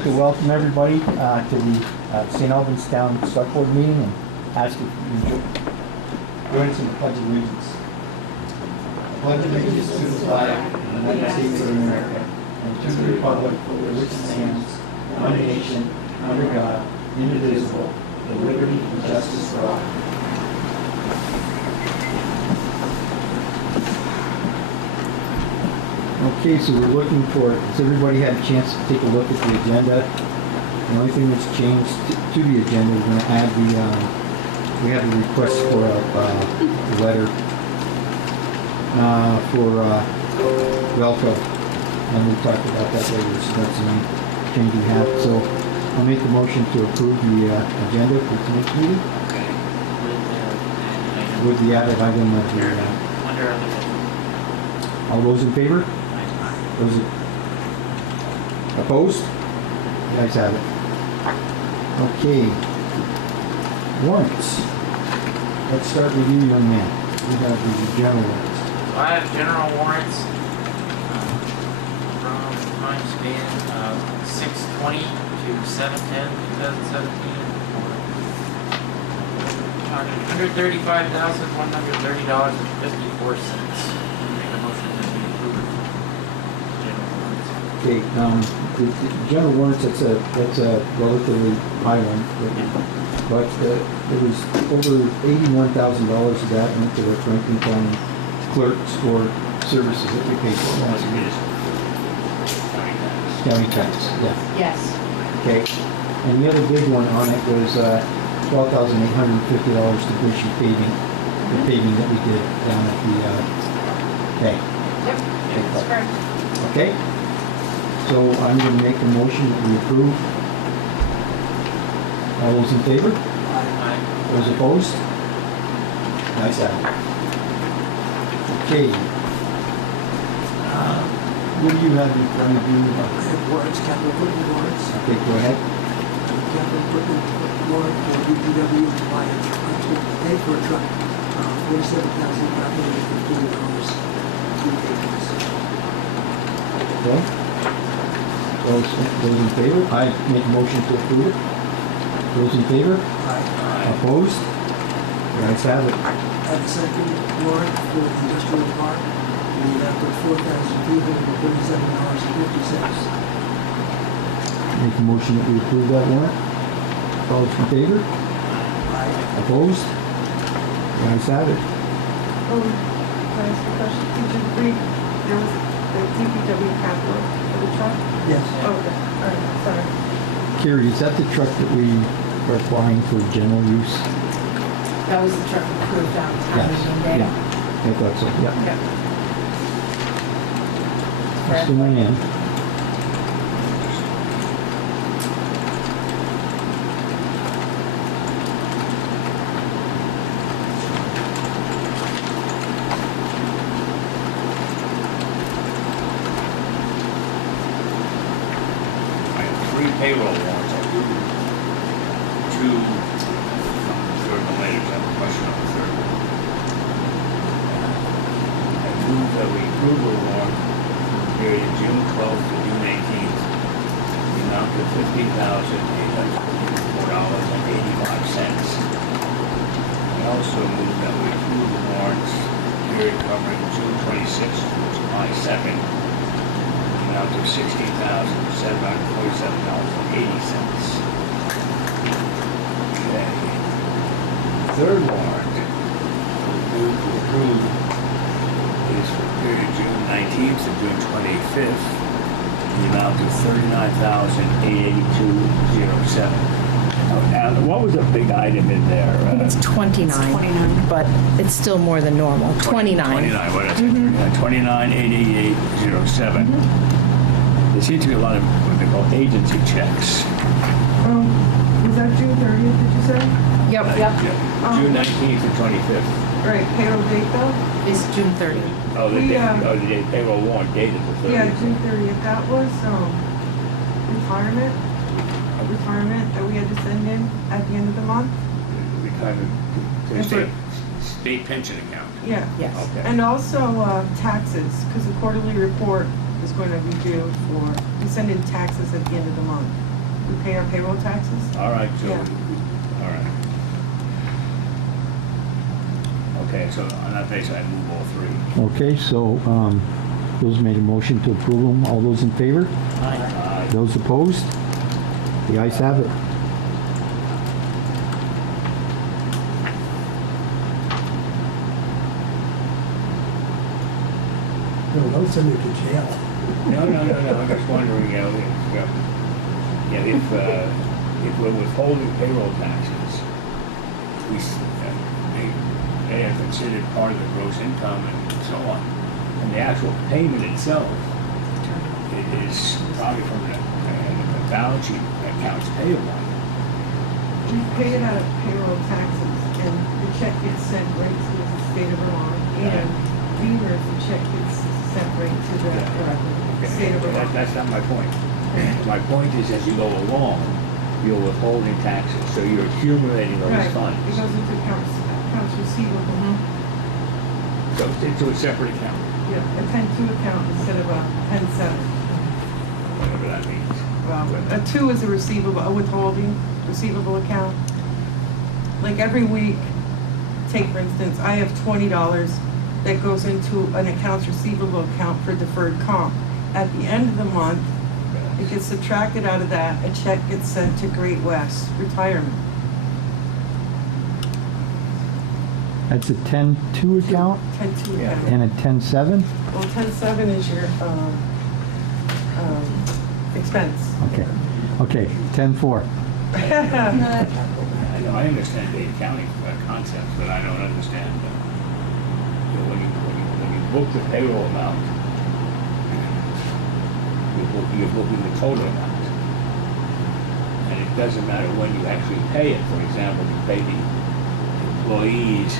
like to welcome everybody to the St. Albans Town Selectboard meeting and ask if you join us in the Pledge of Allegiance. I pledge allegiance to the flag of the United States of America and to the republic for which it stands, one nation, under God, indivisible, with liberty and justice for all. Okay, so we're looking for, has everybody had a chance to take a look at the agenda? The only thing that's changed to the agenda, we're going to add we have a request for a letter for Velco, and we'll talk about that later, so that's the only change we have. So I'll make the motion to approve the agenda for tonight's meeting. Okay. With the added item of the... Under all those in favor? Those opposed? You guys have it. Okay. Warrants. Let's start with you, young man. We have the general warrants. So I have general warrants from time span of 6/20 to 7/10/2017 for $135,130.54. Make a motion that we approve general warrants. Okay, the general warrants, that's a relatively high one, but it was over $81,000 of that went to the Franklin County clerks for services that we pay for. That's county tax, yeah. Yes. Okay, and the other big one on it was $12,850 to Bushy paving, the paving that we did down at the bank. Yep, that's correct. Okay, so I'm going to make a motion that we approve. All those in favor? Aye. Those opposed? Nice have it. Okay. What do you have in front of you? Warrants, capital equipment warrants. Okay, go ahead. Capital equipment warrant for DPW to buy a truck, to pay for a truck, $47,515. Two payments. Okay. Those in favor? I make a motion to approve it. Those in favor? Aye. Opposed? The ayes have it. I have a second warrant for the industrial park, in the amount of $4,337.50. Make a motion that we approve that warrant. All those in favor? Aye. Opposed? The ayes have it. Can I ask a question? Did you read, there was the DPW capital for the truck? Yes. Oh, okay, all right, sorry. Carrie, is that the truck that we are applying for general use? That was the truck approved on town meeting day. Yeah, I thought so, yeah. Yeah. Mr. Moran. I have 3 payroll warrants. I'll do 2 third one later. I have a question on the third one. I move that we approve a warrant for the period June 12th to June 18th. The amount of $50,854.85. I also move that we approve the warrants period covering June 26th to July 2nd. Amount of $16,747.80. Okay. Third warrant move to approve is for the period June 19th to June 25th. The amount of $39,882.07. Now, what was a big item in there? It's 29, but it's still more than normal. 29. 29, what is it? 29,888.07. There seems to be a lot of what they call agency checks. Was that June 30th, did you say? Yep. Yeah, June 19th and 25th. Right, payroll date though? It's June 30. Oh, the We, payroll warrant dated the 30th. Yeah, June 30th. That was, retirement that we had to send in at the end of the month. Retirement to the And for- state pension account. Yeah. Yes. Okay. And also taxes, because the quarterly report is going to be due we send in taxes at the end of the month. We pay our payroll taxes. All right, so, Yeah. all right. Okay, so on that basis, I move all three. Okay, so, Bill's made a motion to approve them. All those in favor? Aye. Those opposed? The ayes have it. No, don't send me to jail. No, I'm just wondering, if we're withholding payroll taxes, they are considered part of the gross income and so on. And the actual payment itself is probably from the balance sheet accounts payable. We pay it out of payroll taxes, and the check gets sent right to the state of Vermont, and Beaver, the check gets sent right to the state of Vermont. That's not my point. My point is, as you go along, you're withholding taxes, so you're accumulating those Right, funds. it goes into accounts receivable. So it's into a separate account, Yeah, a 10-2 account instead of a 10-7. whatever that means. Well, a 2 is a receivable, a withholding receivable account. Like every week, take for instance, I have $20 that goes into an accounts receivable account for deferred comp. At the end of the month, it gets subtracted out of that, a check gets sent to Great West Retirement. That's a 10-2 account 10-2 Yeah. account. and a 10-7? Well, 10-7 is your, expense. Okay, 10-4. I know, I understand the accounting concepts, but I don't understand, when you book the payroll amount, you're booking the total amount. And it doesn't matter when you actually pay it. For example, you pay the employees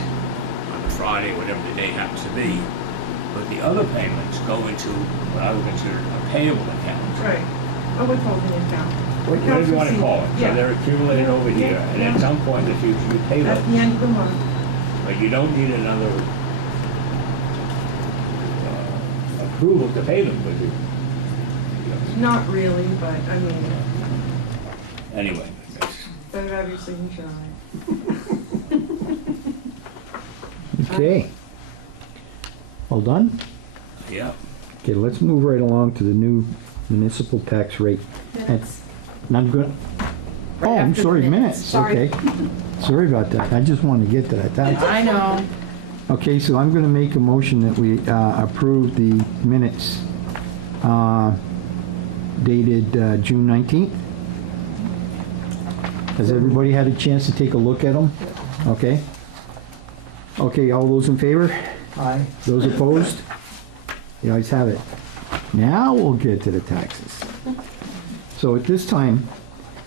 on a Friday, whatever the day happens to be, but the other payments go into what I would consider a payable account. Right, a withholding account. Whatever you want to call it. So Yeah. they're accumulated over here, and at some point in the future, you pay At them. the end of the month. But you don't need another approval to pay them, would you? Not really, but I mean, Anyway, that's, better have your signature on it. Okay. All done? yeah. Okay, let's move right along to the new municipal tax rate. And I'm good. Oh, I'm after the sorry, minutes. minutes, Sorry. okay. Sorry about that. I just wanted to get to that. I know. Okay, so I'm going to make a motion that we approve the minutes dated June 19th. Has everybody had a chance to take a look at them? Okay. Okay, all those in favor? Aye. Those opposed? The ayes have it. Now we'll get to the taxes. So at this time,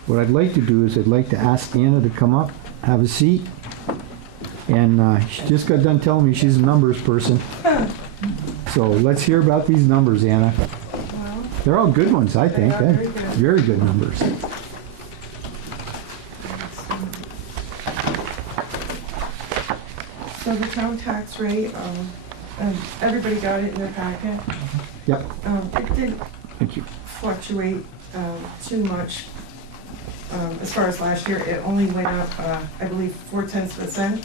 what I'd like to do is I'd like to ask Anna to come up, have a seat. And she just got done telling me she's a numbers person. So let's hear about these numbers, Anna. Well, They're all good ones, I think. They are very good. Very good numbers. so the town tax rate, everybody got it in their packet. Yep, It did thank you. fluctuate too much. As far as last year, it only went up, I believe, 0.4%.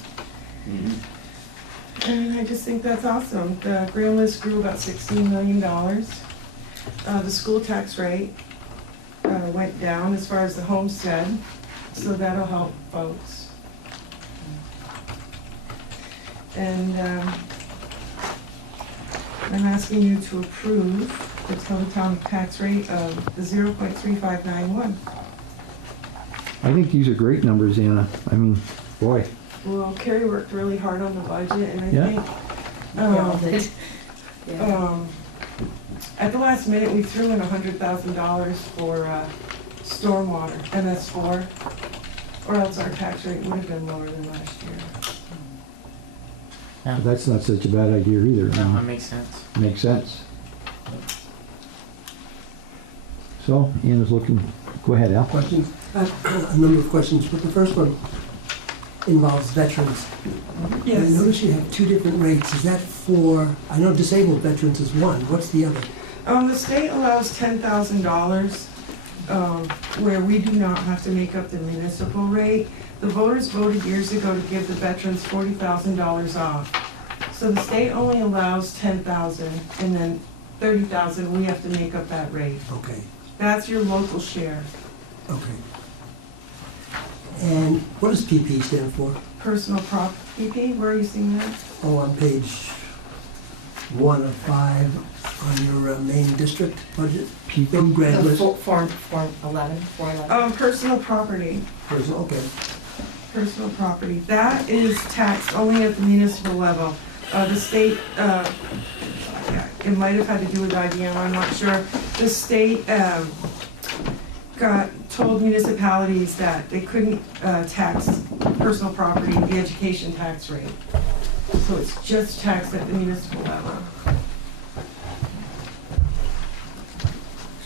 And I just think that's awesome. The grand list grew about $16 million. The school tax rate went down as far as the homestead, so that'll help folks. And I'm asking you to approve the total town tax rate of the 0.3591. I think these are great numbers, Anna. I mean, boy. Well, Carrie worked really hard on the budget, and I Yeah. think, at the last minute, we threw in $100,000 for stormwater, MS4, or else our tax rate would have been lower than last year. But that's not such a bad idea either. I No, mean, that makes sense. makes sense. So, Anna's looking, go ahead, Al. Questions? A number of questions, but the first one involves veterans. I notice you have two different rates. Is that for, I know disabled veterans is one. What's the other? The state allows $10,000 where we do not have to make up the municipal rate. The voters voted years ago to give the veterans $40,000 off. So the state only allows 10,000, and then 30,000, we have to make up that rate. Okay, That's your local share, okay. And what does PP stand for? personal prop, PP, where are you seeing that? Oh, on page 1 of 5 on your main district budget? Big grand list. Form 11, 411. Personal property. Okay, Personal property, that is taxed only at the municipal level. The state, it might have had to do with IBM, I'm not sure. The state told municipalities that they couldn't tax personal property at the education tax rate. So it's just taxed at the municipal level.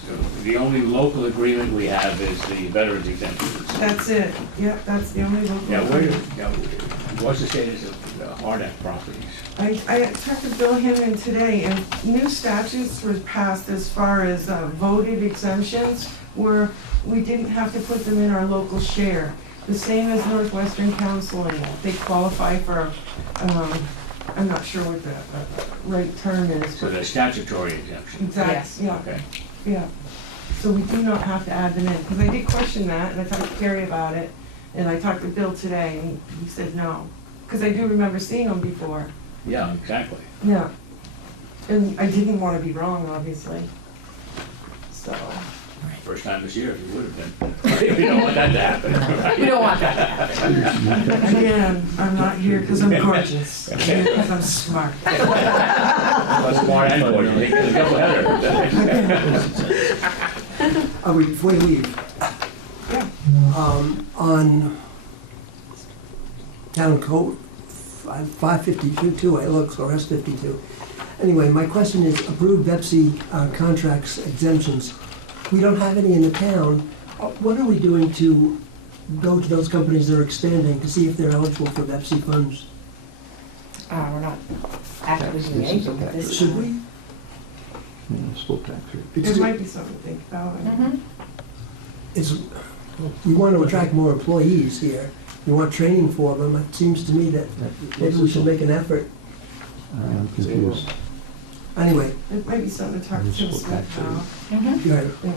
So the only local agreement we have is the veterans exemption. That's it, yep, that's the only local. Yeah, agreement. what's the status of the Hardak properties? I talked to Bill Hinman today, and new statutes were passed as far as voted exemptions, where we didn't have to put them in our local share. The same as Northwestern Counseling, they qualify for, I'm not sure what the right term is. So the statutory exemption? Exactly, yeah, Okay. yeah. So we do not have to add them in, because I did question that, and I talked to Gary about it, and I talked to Bill today, and he said no. Because I do remember seeing them before. Yeah, exactly. Yeah. And I didn't want to be wrong, obviously. So, First time this year, you would have been. We don't want that to happen. We don't want that to happen. again, I'm not here because I'm gorgeous. I'm here because I'm smart. Well, smart and good. They get a double header. before you leave, Yeah. on town code 552, it looks, or S52. Anyway, my question is, approved Pepsi contracts exemptions. We don't have any in the town. What are we doing to go to those companies that are expanding to see if they're eligible for Pepsi funds? We're not actively doing anything with this. Should we? Municipal tax rate. There Because might be something to think about. it's, we want to attract more employees here. We want training for them. It seems to me that maybe we should make an effort. I'm confused. Anyway, It might be something to talk to Municipal Smith tax rate. about. you're right. Yeah.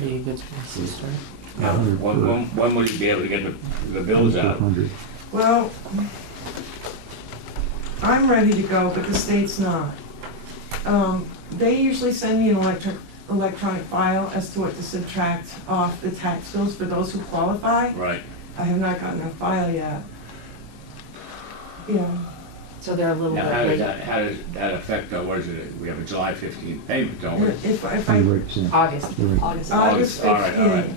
Be a good place to start. Yeah, when will you be able to get the bills out? 100. Well, I'm ready to go, but the state's not. They usually send me an electronic file as to what to subtract off the tax bills for those who qualify. Right. I have not gotten a file yet. Yeah. So they're a little Now, bit late. how does that affect, what is it, we have a July 15th payment, don't we? If You're I, right, Sam. August. You're right. August All right, all right. 15th.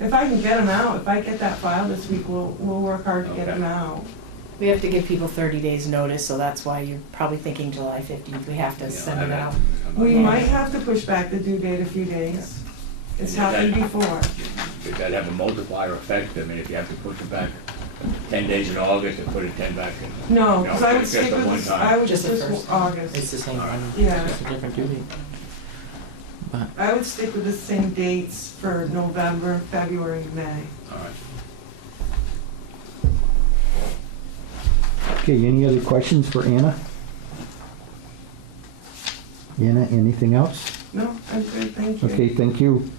If I can get them out, if I get that file this week, we'll work hard to get Okay. them out. We have to give people 30 days notice, so that's why you're probably thinking July 15th. We have to Yeah, send it out. We might have to push back the due date a few days. It's happened before. Does that have a multiplier effect? I mean, if you have to push it back 10 days in August and put it 10 back in? No, because I would it's stick just a with one this, time. I would Just just the first. August. It's the same one. Yeah. It's just a different duty. But I would stick with the same dates for November, February, May. All right. Okay, any other questions for Anna? Anna, anything else? No, I'm good, thank you. Okay, thank you.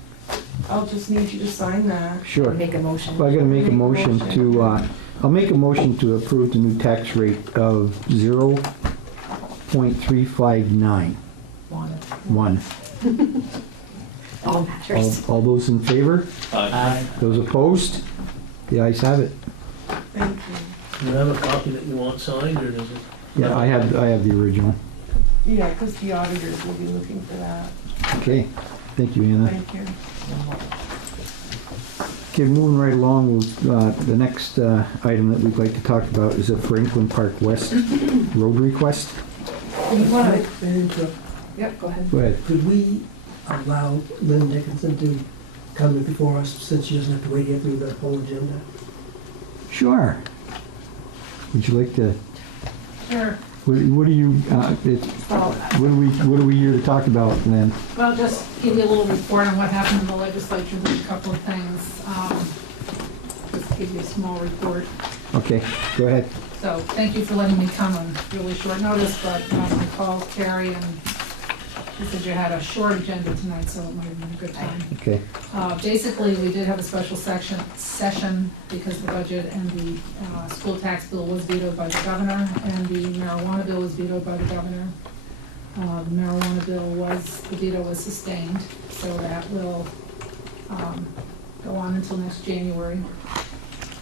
I'll just need you to sign that. Sure. Make a motion. Well, I gotta make a motion to, I'll make a motion to approve the new tax rate of 0.359. One. 1. All matters. All those in favor? Aye. Those opposed? The ayes have it. Thank you. Do you have a copy that you want signed, or does it? Yeah, I have the original. Yeah, because the auditors will be looking for that. Okay, thank you, Anna. Thank you. Okay, moving right along, the next item that we'd like to talk about is a Franklin Park West road request. You wanna- May I interrupt? Yep, go ahead. Go ahead. Could we allow Lynn Dickinson to come before us, since she doesn't have to wait here through the whole agenda? Sure. Would you like to, Sure. What are you, Well, what are we here to talk about then? well, just give you a little report on what happened in the legislature, there's a couple of things. Just give you a small report. Okay, go ahead. So, thank you for letting me come on really short notice, but I called Carrie and she said you had a short agenda tonight, so it might have been a good time. Okay, Basically, we did have a special session because the budget and the school tax bill was vetoed by the governor, and the marijuana bill was vetoed by the governor. The marijuana bill the veto was sustained, so that will go on until next January.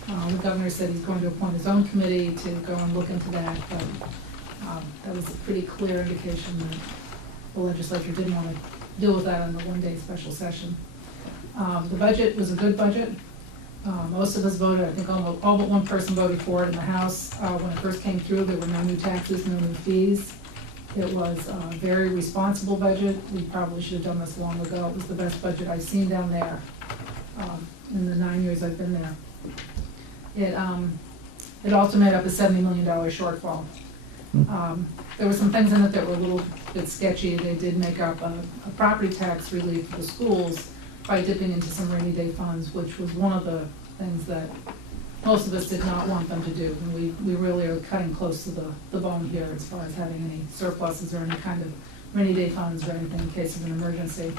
The governor said he's going to appoint his own committee to go and look into that, but that was a pretty clear indication that the legislature didn't want to deal with that in the one-day special session. The budget was a good budget. Most of us voted, I think all but one person voted for it in the House. When it first came through, there were no new taxes, no new fees. It was a very responsible budget. We probably should have done this long ago. It was the best budget I've seen down there in the 9 years I've been there. It also made up a $70 million shortfall. There were some things in it that were a little bit sketchy. They did make up a property tax relief for the schools by dipping into some rainy day funds, which was one of the things that most of us did not want them to do. And we really are cutting close to the bone here as far as having any surpluses or any kind of rainy day funds or anything in case of an emergency.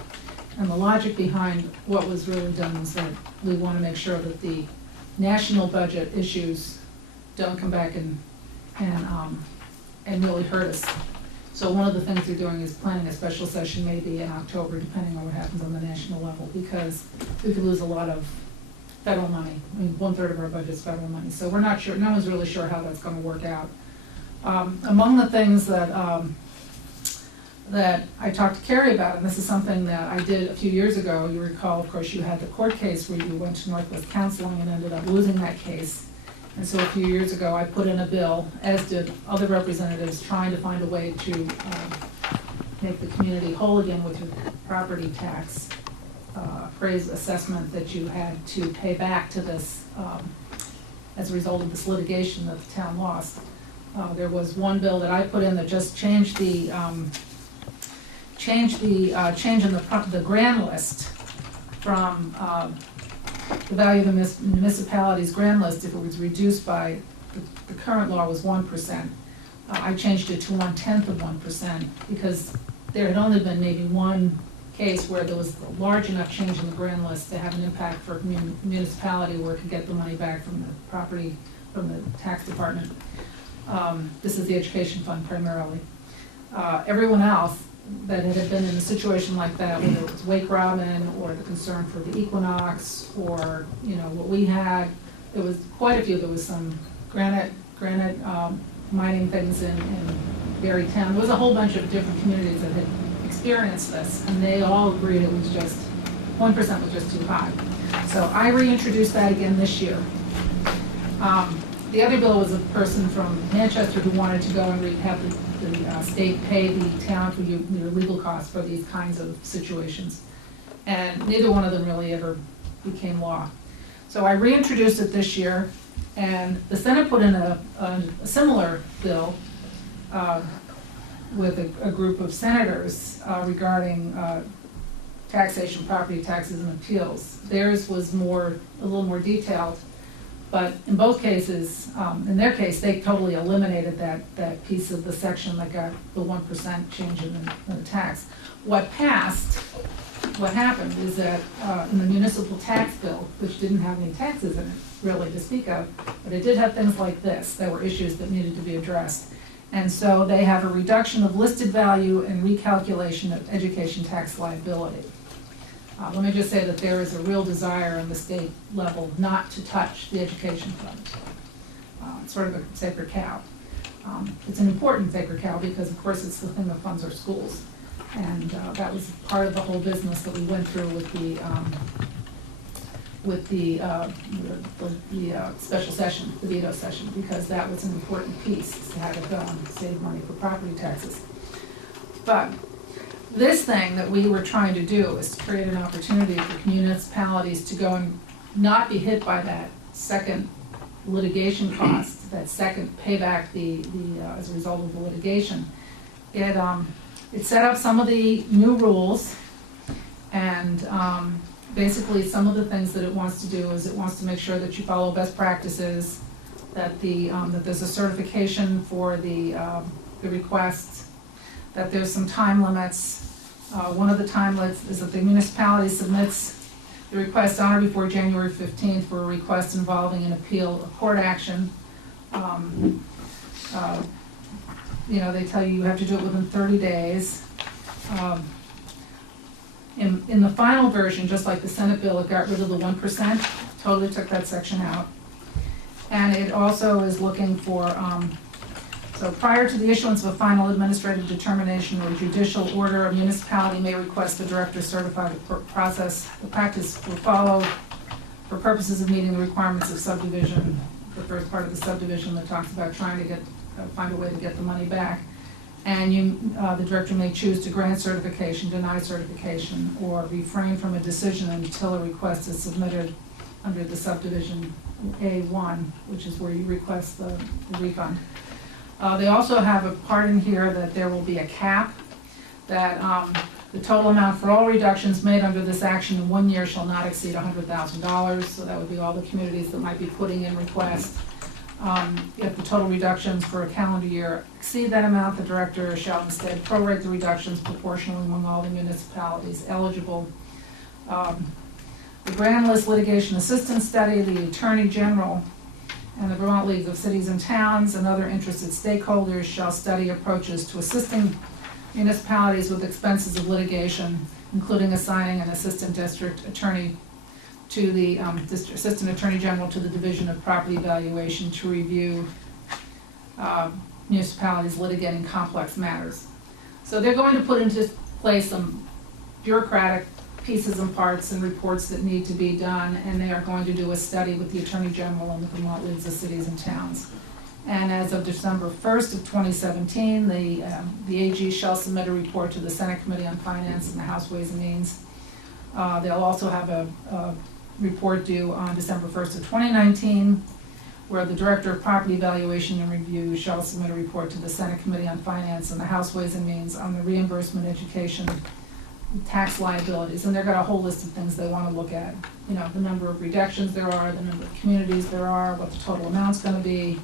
And the logic behind what was really done is that we want to make sure that the national budget issues don't come back and really hurt us. So one of the things they're doing is planning a special session maybe in October, depending on what happens on the national level, because we could lose a lot of federal money. I mean, 1/3 of our budget's federal money. So we're not sure, no one's really sure how that's gonna work out. Among the things that I talked to Carrie about, and this is something that I did a few years ago, you recall, of course, you had the court case where you went to Northwest Counseling and ended up losing that case. And so a few years ago, I put in a bill, as did other representatives, trying to find a way to make the community whole again with your property tax appraised assessment that you had to pay back to this as a result of this litigation that the town lost. There was one bill that I put in that just changed the change in the grand list from the value of the municipality's grand list, if it was reduced by, the current law was 1%. I changed it to 1/10 of 1% because there had only been maybe one case where there was a large enough change in the grand list to have an impact for a municipality where it could get the money back from the property, from the tax department. This is the education fund primarily. Everyone else that had been in a situation like that, whether it was Wake Robin or the concern for the equinox or, what we had, there was quite a few. There was some granite mining things in Berry Town. There was a whole bunch of different communities that had experienced this, and they all agreed it was just, 1% was just too high. So I reintroduced that again this year. The other bill was a person from Manchester who wanted to go and have the state pay the town for your legal costs for these kinds of situations. And neither one of them really ever became law. So I reintroduced it this year, and the Senate put in a similar bill with a group of senators regarding taxation, property taxes, and appeals. Theirs was a little more detailed. But in both cases, in their case, they totally eliminated that piece of the section that got the 1% change in the tax. What happened is that in the municipal tax bill, which didn't have any taxes in it really to speak of, but it did have things like this that were issues that needed to be addressed. And so they have a reduction of listed value and recalculation of education tax liability. Let me just say that there is a real desire on the state level not to touch the education fund. It's sort of a sacred cow. It's an important sacred cow because, of course, it's the thing that funds our schools. And that was part of the whole business that we went through with the special session, the veto session, because that was an important piece, to have it go and save money for property taxes. But this thing that we were trying to do is to create an opportunity for municipalities to go and not be hit by that second litigation cost that second payback as a result of the litigation. It set up some of the new rules, and basically some of the things that it wants to do is it wants to make sure that you follow best practices, that that there's a certification for the requests, that there's some time limits. One of the time limits is that the municipality submits the request on or before January 15th for a request involving an appeal, a court action. They tell you have to do it within 30 days. In the final version, just like the Senate bill, it got rid of the 1%, totally took that section out. And it also is looking for, so prior to the issuance of a final administrative determination or judicial order, a municipality may request the director certify the practice will follow for purposes of meeting the requirements of subdivision, the first part of the subdivision that talks about trying to find a way to get the money back. And the director may choose to grant certification, deny certification, or refrain from a decision until a request is submitted under the subdivision A1, which is where you request the refund. They also have a part in here that there will be a cap, that the total amount for all reductions made under this action in 1 year shall not exceed $100,000. So that would be all the communities that might be putting in requests. If the total reductions for a calendar year exceed that amount, the director shall instead prorate the reductions proportionally among all the municipalities eligible. The Grand List Litigation Assistance Study, the Attorney General and the Vermont League of Cities and Towns and other interested stakeholders shall study approaches to assisting municipalities with expenses of litigation, including assigning an assistant district attorney to the Assistant Attorney General to the Division of Property Valuation to review municipalities litigating complex matters. So they're going to put into place some bureaucratic pieces and parts and reports that need to be done, and they are going to do a study with the Attorney General and the Vermont Leagues of Cities and Towns. And as of December 1st of 2017, the AG shall submit a report to the Senate Committee on Finance and the House Ways and Means. They'll also have a report due on December 1st of 2019, where the Director of Property Evaluation and Review shall submit a report to the Senate Committee on Finance and the House Ways and Means on the reimbursement, education, tax liabilities. And they've got a whole list of things they want to look at. You know, the number of reductions there are, the number of communities there are, what the total amount's going to be,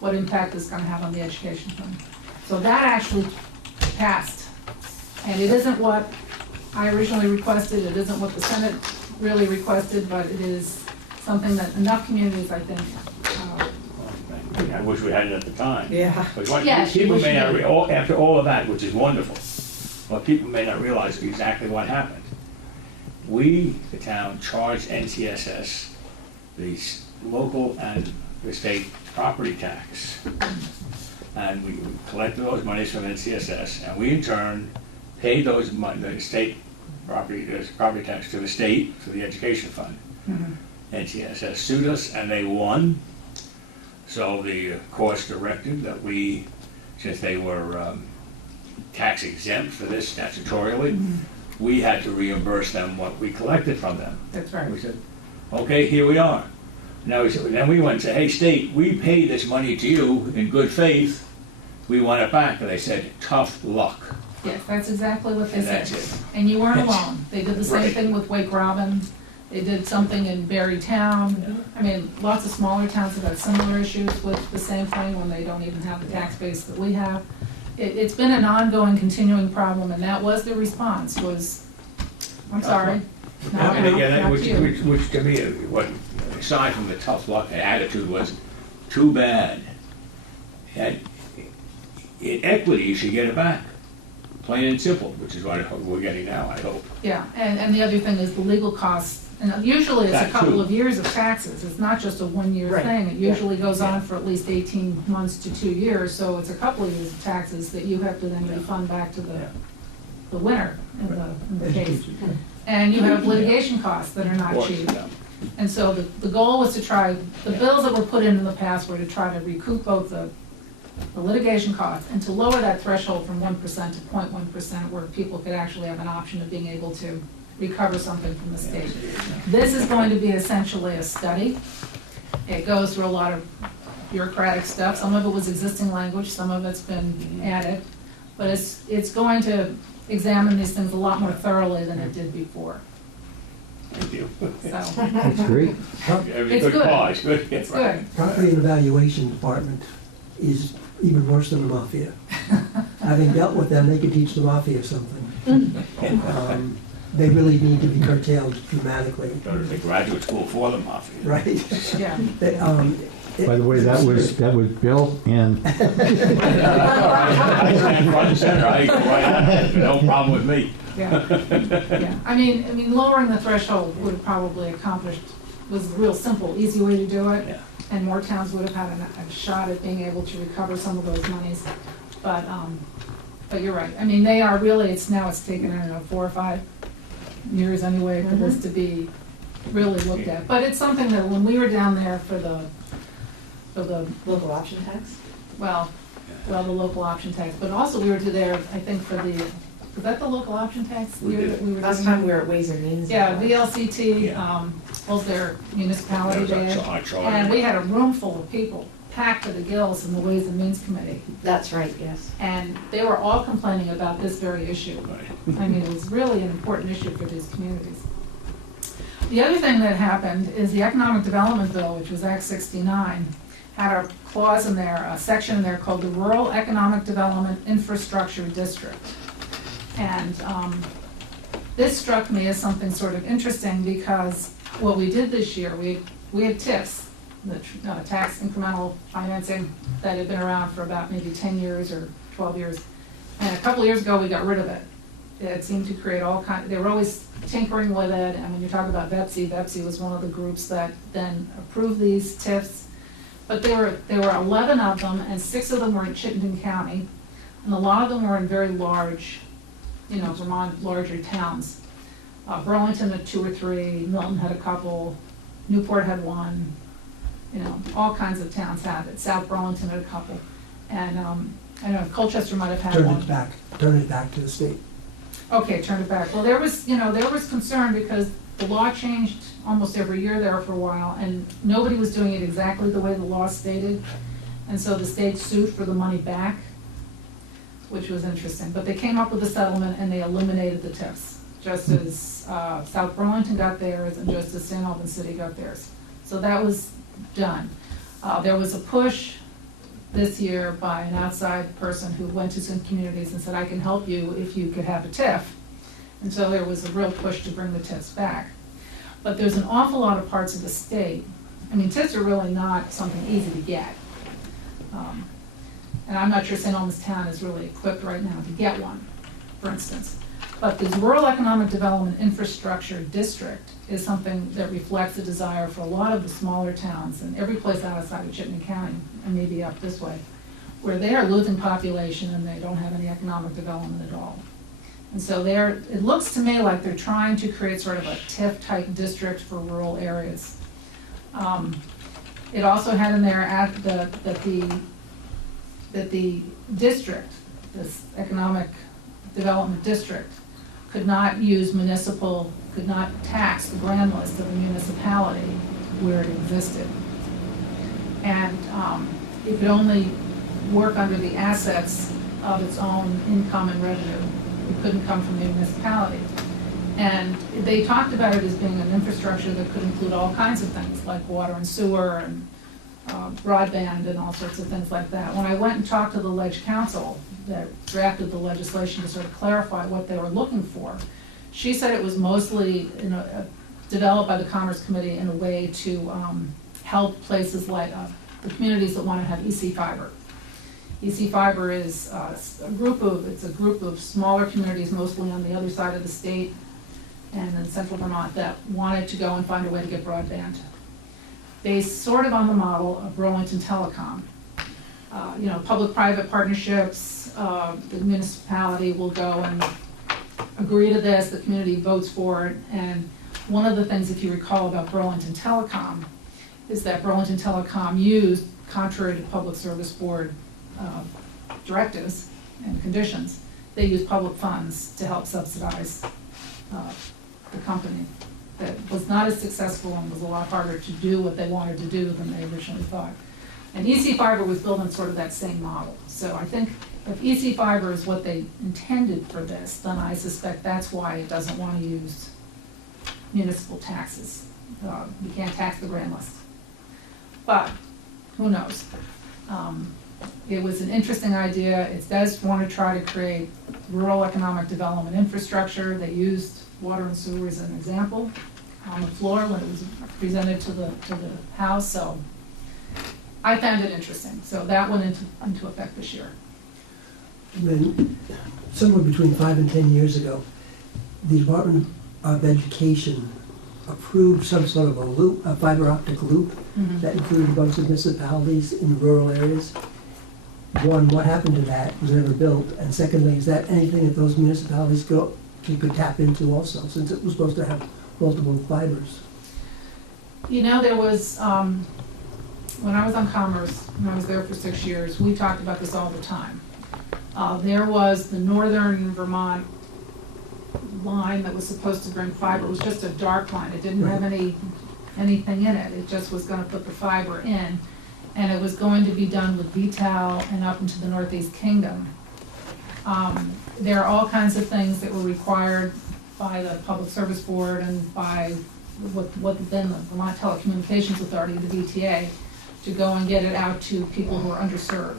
what impact it's going to have on the education fund. So that actually passed. And it isn't what I originally requested, it isn't what the Senate really requested, but it is something that enough communities, I think. I wish we had it at the time. Yeah. But what Yes, people you may not, should. after all of that, which is wonderful, what people may not realize is exactly what happened. We, the town, charged NCSS the local and the state property tax. And we collected those monies from NCSS, and we in turn paid those the state property tax to the state for the education fund. Mhm. NCSS sued us and they won. So the courts directed that we, since they were tax exempt for this statutorily, we had to reimburse them what we collected from them. That's right. We said, okay, here we are. Now then we went and said, hey state, we paid this money to you in good faith. We want it back. And they said, tough luck. Yes, that's exactly what they And said. that's it. And you weren't alone. They did the same Right. thing with Wake Robin. They did something in Berry Town. I mean, lots of smaller towns have had similar issues with the same thing when they don't even have the tax base that we have. It's been an ongoing, continuing problem, and that was the response, was, I'm sorry. Not now, not which you. to me, what, aside from the tough luck, the attitude was too bad. And in equity, you should get it back, plain and simple, which is what we're getting now, I hope. Yeah, and the other thing is the legal costs, and usually it's a That couple too. of years of taxes, it's not just a one-year Right. thing. It usually goes on for at least 18 months to 2 years, so it's a couple of years of taxes that you have to then refund back to the winner in the case. And you have litigation costs that are Of not course, cheap. yeah. And so the goal was to try, the bills that were put in the past were to try to recoup both the litigation costs and to lower that threshold from 1% to 0.1%, where people could actually have an option of being able to recover something from the state. This is going to be essentially a study. It goes through a lot of bureaucratic stuff. Some of it was existing language, some of it's been added. But it's going to examine these things a lot more thoroughly than it did before. Thank you. So, That's great. Every It's good good. cause, good. it's good. Property and evaluation department is even worse than the mafia. Having dealt with them, they could teach the mafia something. They really need to be curtailed dramatically, Go to the graduate school for the mafia. right? Yeah. They, By the way, that was Bill and I stand front and center, I go right on, no problem with me. Yeah. Yeah. I mean, lowering the threshold would have probably accomplished, was a real simple, easy way to do it. Yeah. And more towns would have had a shot at being able to recover some of those monies. But you're right. I mean, they are really, it's taken, I don't know, 4 or 5 years anyway for this to be really looked at. But it's something that when we were down there for the Local option tax? well, the local option tax, but also we were there, I think, for the, was that the local option tax We year did. that we were Last doing? time we were at Ways and Means. Yeah, VLCT, Yeah. was their municipality That was day. our charter. And we had a room full of people, packed to the gills in the Ways and Means Committee. That's right, yes. And they were all complaining about this very issue. Right. I mean, it was really an important issue for these communities. The other thing that happened is the Economic Development Bill, which was Act 69, had a clause in there, a section in there called the Rural Economic Development Infrastructure District. And this struck me as something sort of interesting because what we did this year, we had TIFs, the tax incremental financing, that had been around for about maybe 10 years or 12 years. And a couple of years ago, we got rid of it. It seemed to create all kinds, they were always tinkering with it. And when you talk about VEPSI was one of the groups that then approved these TIFs. But there were 11 of them, and 6 of them were in Chittenden County. And a lot of them were in very large, Vermont, larger towns. Burlington had 2 or 3, Milton had a couple, Newport had 1, all kinds of towns had it. South Burlington had a couple. And I know Colchester might have had one. Turn it back to the state. Okay, turn it back. Well, there was concern because the law changed almost every year there for a while, and nobody was doing it exactly the way the law stated. And so the state sued for the money back, which was interesting. But they came up with a settlement and they eliminated the TIFs, just as South Burlington got theirs and just as St. Albans City got theirs. So that was done. There was a push this year by an outside person who went to some communities and said, I can help you if you could have a TIF. And so there was a real push to bring the TIFs back. But there's an awful lot of parts of the state. I mean, TIFs are really not something easy to get. And I'm not sure St. Albans Town is really equipped right now to get one, for instance. But this Rural Economic Development Infrastructure District is something that reflects a desire for a lot of the smaller towns and every place outside of Chittenden County, and maybe up this way, where they are losing population and they don't have any economic development at all. And so it looks to me like they're trying to create sort of a TIF-type district for rural areas. It also had in there that the district, this economic development district, could not tax the grand list of a municipality where it existed. And it could only work under the assets of its own income and revenue. It couldn't come from the municipality. And they talked about it as being an infrastructure that could include all kinds of things, like water and sewer and broadband and all sorts of things like that. When I went and talked to the Ledge Council that drafted the legislation to sort of clarify what they were looking for, she said it was mostly developed by the Commerce Committee in a way to help places like the communities that want to have EC fiber. EC fiber is a group of smaller communities, mostly on the other side of the state and in central Vermont, that wanted to go and find a way to get broadband. Based sort of on the model of Burlington Telecom. Public-private partnerships, the municipality will go and agree to this, the community votes for it, and one of the things, if you recall, about Burlington Telecom is that Burlington Telecom used, contrary to Public Service Board directives and conditions, they used public funds to help subsidize the company. That was not as successful and was a lot harder to do what they wanted to do than they originally thought. And EC Fiber was built on sort of that same model. So I think if EC Fiber is what they intended for this, then I suspect that's why it doesn't want to use municipal taxes. You can't tax the grand list. But who knows? It was an interesting idea. It does want to try to create rural economic development infrastructure. They used water and sewer as an example on the floor when it was presented to the House. So I found it interesting. So that went into effect this year. And then, somewhere between 5 and 10 years ago, the Department of Education approved some sort of a loop, a fiber optic loop, that included a bunch of municipalities in rural areas. One, what happened to that? It was never built. And secondly, is that anything that those municipalities could tap into also, since it was supposed to have multiple fibers? You know, there was, when I was on Commerce, when I was there for 6 years, we talked about this all the time. There was the northern Vermont line that was supposed to bring fiber. It was just a dark line. It didn't have anything in it. It just was going to put the fiber in. And it was going to be done with Vital and up into the Northeast Kingdom. There are all kinds of things that were required by the Public Service Board and by what then the Vermont Telecommunications Authority, the VTA, to go and get it out to people who are underserved.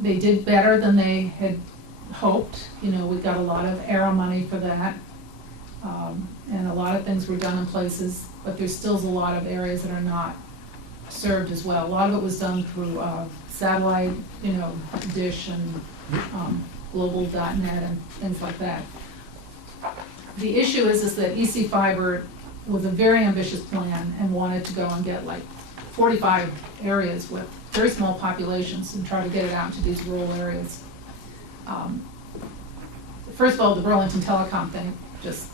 They did better than they had hoped. You know, we got a lot of ARRA money for that. And a lot of things were done in places, but there's still a lot of areas that are not served as well. A lot of it was done through satellite, you know, Dish and global.net and things like that. The issue is that EC Fiber was a very ambitious plan and wanted to go and get like 45 areas with very small populations and try to get it out into these rural areas. First of all, the Burlington Telecom thing just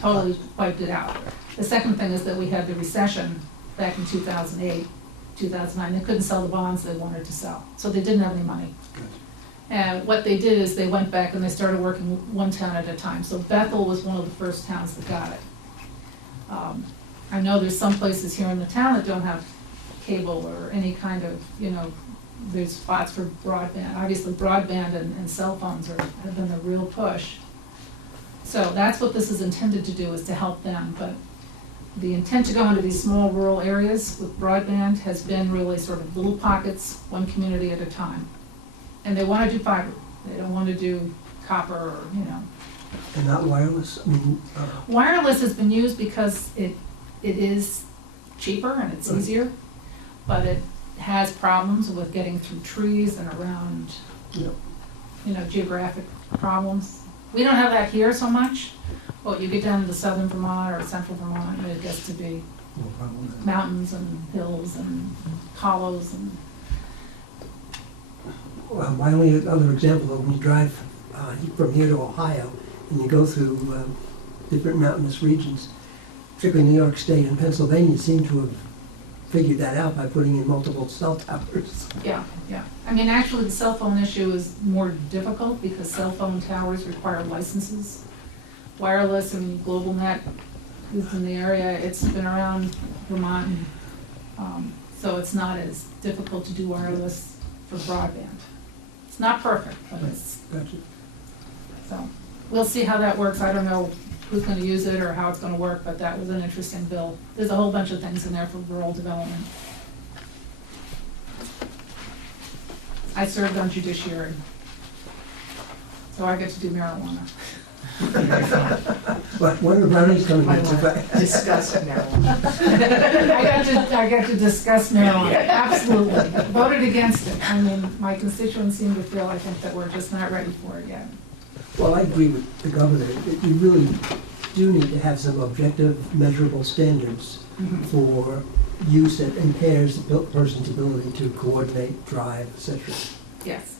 totally wiped it out. The second thing is that we had the recession back in 2008, 2009. They couldn't sell the bonds they wanted to sell, so they didn't have any money. And what they did is they went back and they started working one town at a time. So Bethel was one of the first towns that got it. I know there's some places here in the town that don't have cable or any kind of, you know, there's spots for broadband. Obviously broadband and cell phones have been the real push. So that's what this is intended to do, is to help them. But the intent to go into these small rural areas with broadband has been really sort of little pockets, one community at a time. And they want to do fiber. They don't want to do copper or, you know. And not wireless? I mean, Wireless has been used because it is cheaper and it's easier, but it has problems with getting through trees and around, you know, geographic problems. We don't have that here so much, but you get down to southern Vermont or central Vermont, and it gets to be mountains and hills and hollows and. Well, my only other example, though, when you drive from here to Ohio and you go through different mountainous regions, particularly New York State and Pennsylvania seem to have figured that out by putting in multiple cell towers. Yeah. I mean, actually, the cell phone issue is more difficult because cell phone towers require licenses. Wireless, I mean, GlobalNet is in the area. It's been around Vermont, so it's not as difficult to do wireless for broadband. It's not perfect, but it's. Gotcha. So we'll see how that works. I don't know who's going to use it or how it's going to work, but that was an interesting bill. There's a whole bunch of things in there for rural development. I served on judiciary, so I get to do marijuana. But when are the brownies coming in? Discuss marijuana. I got to discuss marijuana, absolutely. Voted against it. I mean, my constituents seem to feel, I think, that we're just not ready for it yet. Well, I agree with the governor. You really do need to have some objective, measurable standards for use that impairs the person's ability to coordinate, drive, etc. Yes.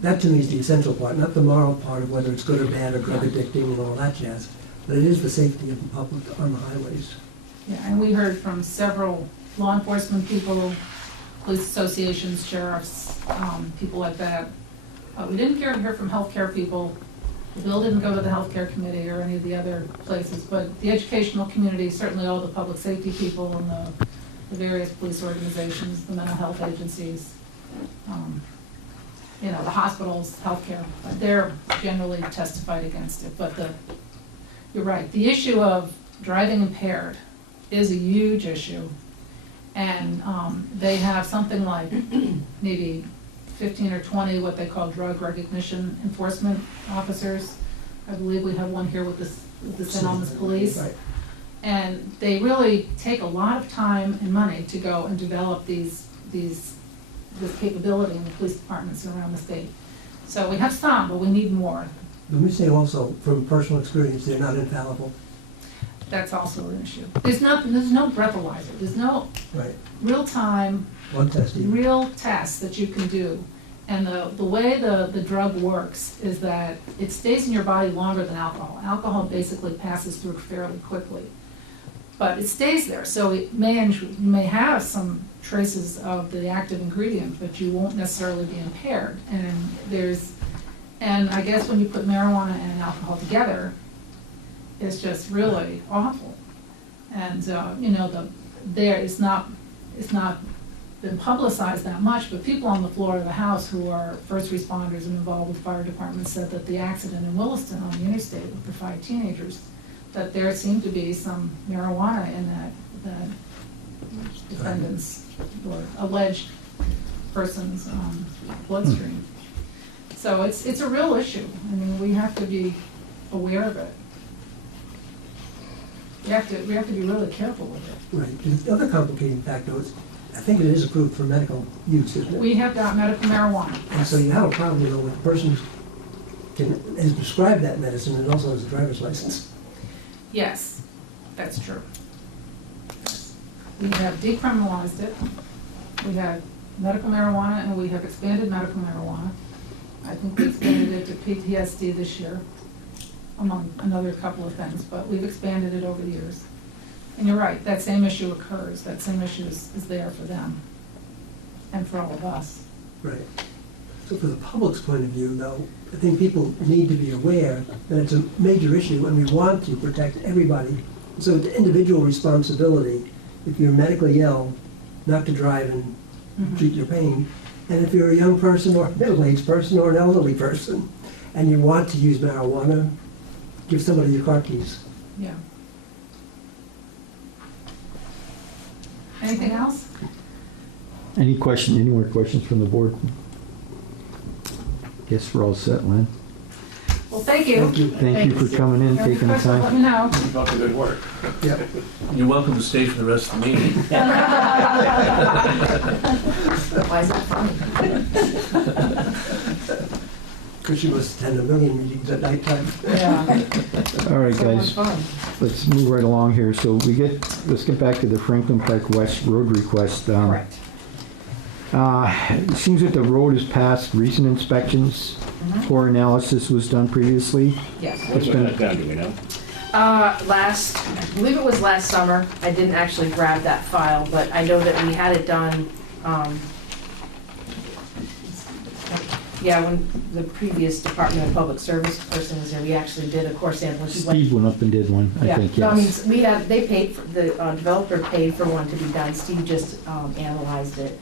That to me is the essential part, not the moral part of whether it's good or bad or drug addicting and all that jazz, but it is the safety of the public on the highways. Yeah, and we heard from several law enforcement people, police associations, sheriffs, people like that. We didn't hear from healthcare people, The bill didn't go to the healthcare committee or any of the other places, but the educational community, certainly all the public safety people and the various police organizations, the mental health agencies, you know, the hospitals, healthcare, they're generally testified against it. But you're right, the issue of driving impaired is a huge issue. And they have something like maybe 15 or 20 what they call drug recognition enforcement officers. I believe we have one here with the St. Albans Police. Right. And they really take a lot of time and money to go and develop this capability in the police departments around the state. So we have some, but we need more. Let me say also, from personal experience, they're not infallible. That's also an issue. There's no breathalyzer. There's no Right. real-time, One test even. real tests that you can do. And the way the drug works is that it stays in your body longer than alcohol. Alcohol basically passes through fairly quickly. But it stays there, so you may have some traces of the active ingredient, but you won't necessarily be impaired. And I guess when you put marijuana and alcohol together, it's just really awful. And, you know, it's not been publicized that much, but people on the floor of the House who are first responders and involved with fire departments said that the accident in Williston on the interstate with the 5 teenagers, that there seemed to be some marijuana in that defendant's or alleged person's bloodstream. So it's a real issue. I mean, we have to be aware of it. We have to be really careful with it. Right. And the other complicating factor is, I think it is approved for medical use, isn't it? We have got medical marijuana. And so you have a problem, you know, with the person who has prescribed that medicine and also has a driver's license. Yes, that's true. We have decriminalized it. We have medical marijuana and we have expanded medical marijuana. I think we expanded it to PTSD this year, among another couple of things, but we've expanded it over the years. And you're right, that same issue occurs. That same issue is there for them and for all of us. Right. So for the public's point of view, though, I think people need to be aware that it's a major issue and we want to protect everybody. So it's individual responsibility, if you're medically ill, not to drive and treat your pain. And if you're a young person or a middle-aged person or an elderly person and you want to use marijuana, give somebody your car keys. Yeah. Anything else? Any more questions from the board? Guess we're all set, Lynn. Well, thank you. Thank you. Thank you for coming in, Any taking the questions, let time. me know. Keep up the good work. Yep. You're welcome to stay for the rest of the meeting. Why is that funny? Because you must attend a million meetings at nighttime. Yeah. All right, So much guys, fun. let's move right along here. So let's get back to the Franklin Park West road request. Correct. It seems that the road has passed recent inspections. Core analysis was done previously. Yes. What's that done, do we know? I believe it was last summer. I didn't actually grab that file, but I know that we had it done, when the previous Department of Public Service person was there, we actually did a core sample. Steve went up and did one, I think, No, I mean, yes. they paid for, the developer paid for one to be done. Steve just analyzed it.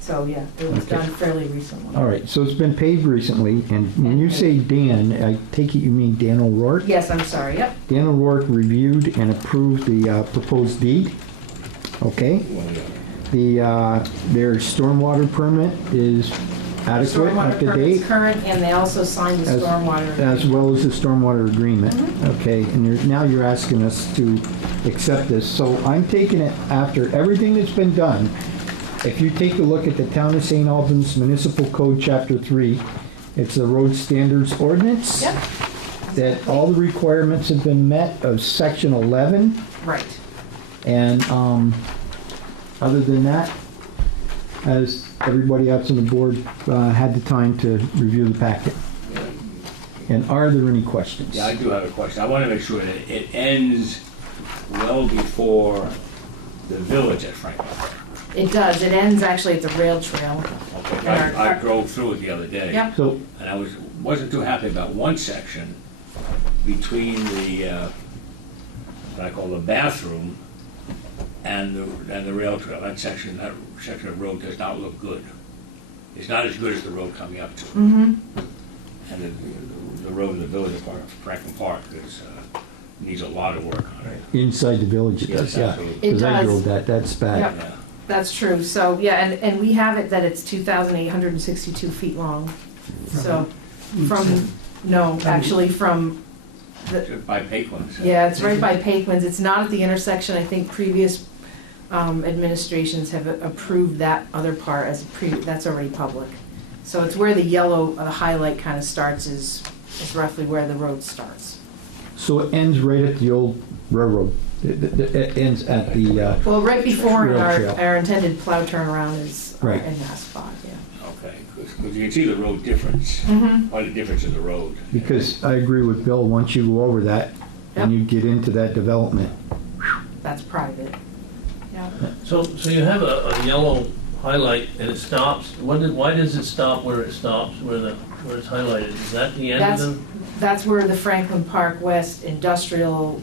So, yeah, it was Okay. done fairly recently. All right, so it's been paved recently, and when you say Dan, I take it you mean Dan O'Rourke? Yes, I'm sorry, yep. Dan O'Rourke reviewed and approved the proposed deed, okay? Their stormwater permit is adequate, Stormwater up to permit's date, current, and they also signed the As- stormwater. as well as the stormwater agreement, okay? And now you're asking us to accept this, so I'm taking it after everything that's been done. If you take a look at the Town of St. Albans Municipal Code, Chapter 3, it's the Road Standards Ordinance. Yep, That all the requirements have been met of Section 11, right. and other than that, has everybody else on the board had the time to review the packet? And are there any questions? Yeah, I do have a question. I want to make sure that it ends well before the village at Franklin. It does, it ends actually at the rail trail. Okay, I drove through it the other day. Yep. So, And I wasn't too happy about one section between the, what I call the bathroom and the rail trail. That section of road does not look good. It's not as good as the road coming up to it. Mm-hmm. And the road in the village of Franklin Park needs a lot of work on it. Inside the village it Yes, does, yeah. absolutely. It Because I does. drove that, that's bad. Yep. Yeah. That's true, so, yeah, and we have it that it's 2,862 feet long, so, from, no, actually from, By Paquins. yeah, it's right by Paquins, it's not at the intersection, I think previous administrations have approved that other part as that's already public. So it's where the yellow, the highlight kind of starts is roughly where the road starts. So it ends right at the old railroad. It ends at the, Well, right before Rail our, trail. our intended plow turnaround is Right. in that spot, yeah. Okay, because you can see the road difference, Mm-hmm. quite a difference in the road. because I agree with Bill, once you go over that and you get into that development, That's private. Yeah. So you have a yellow highlight and it stops. Why does it stop where it stops, where it's highlighted? Is that the end That's, of that's where the Franklin Park West industrial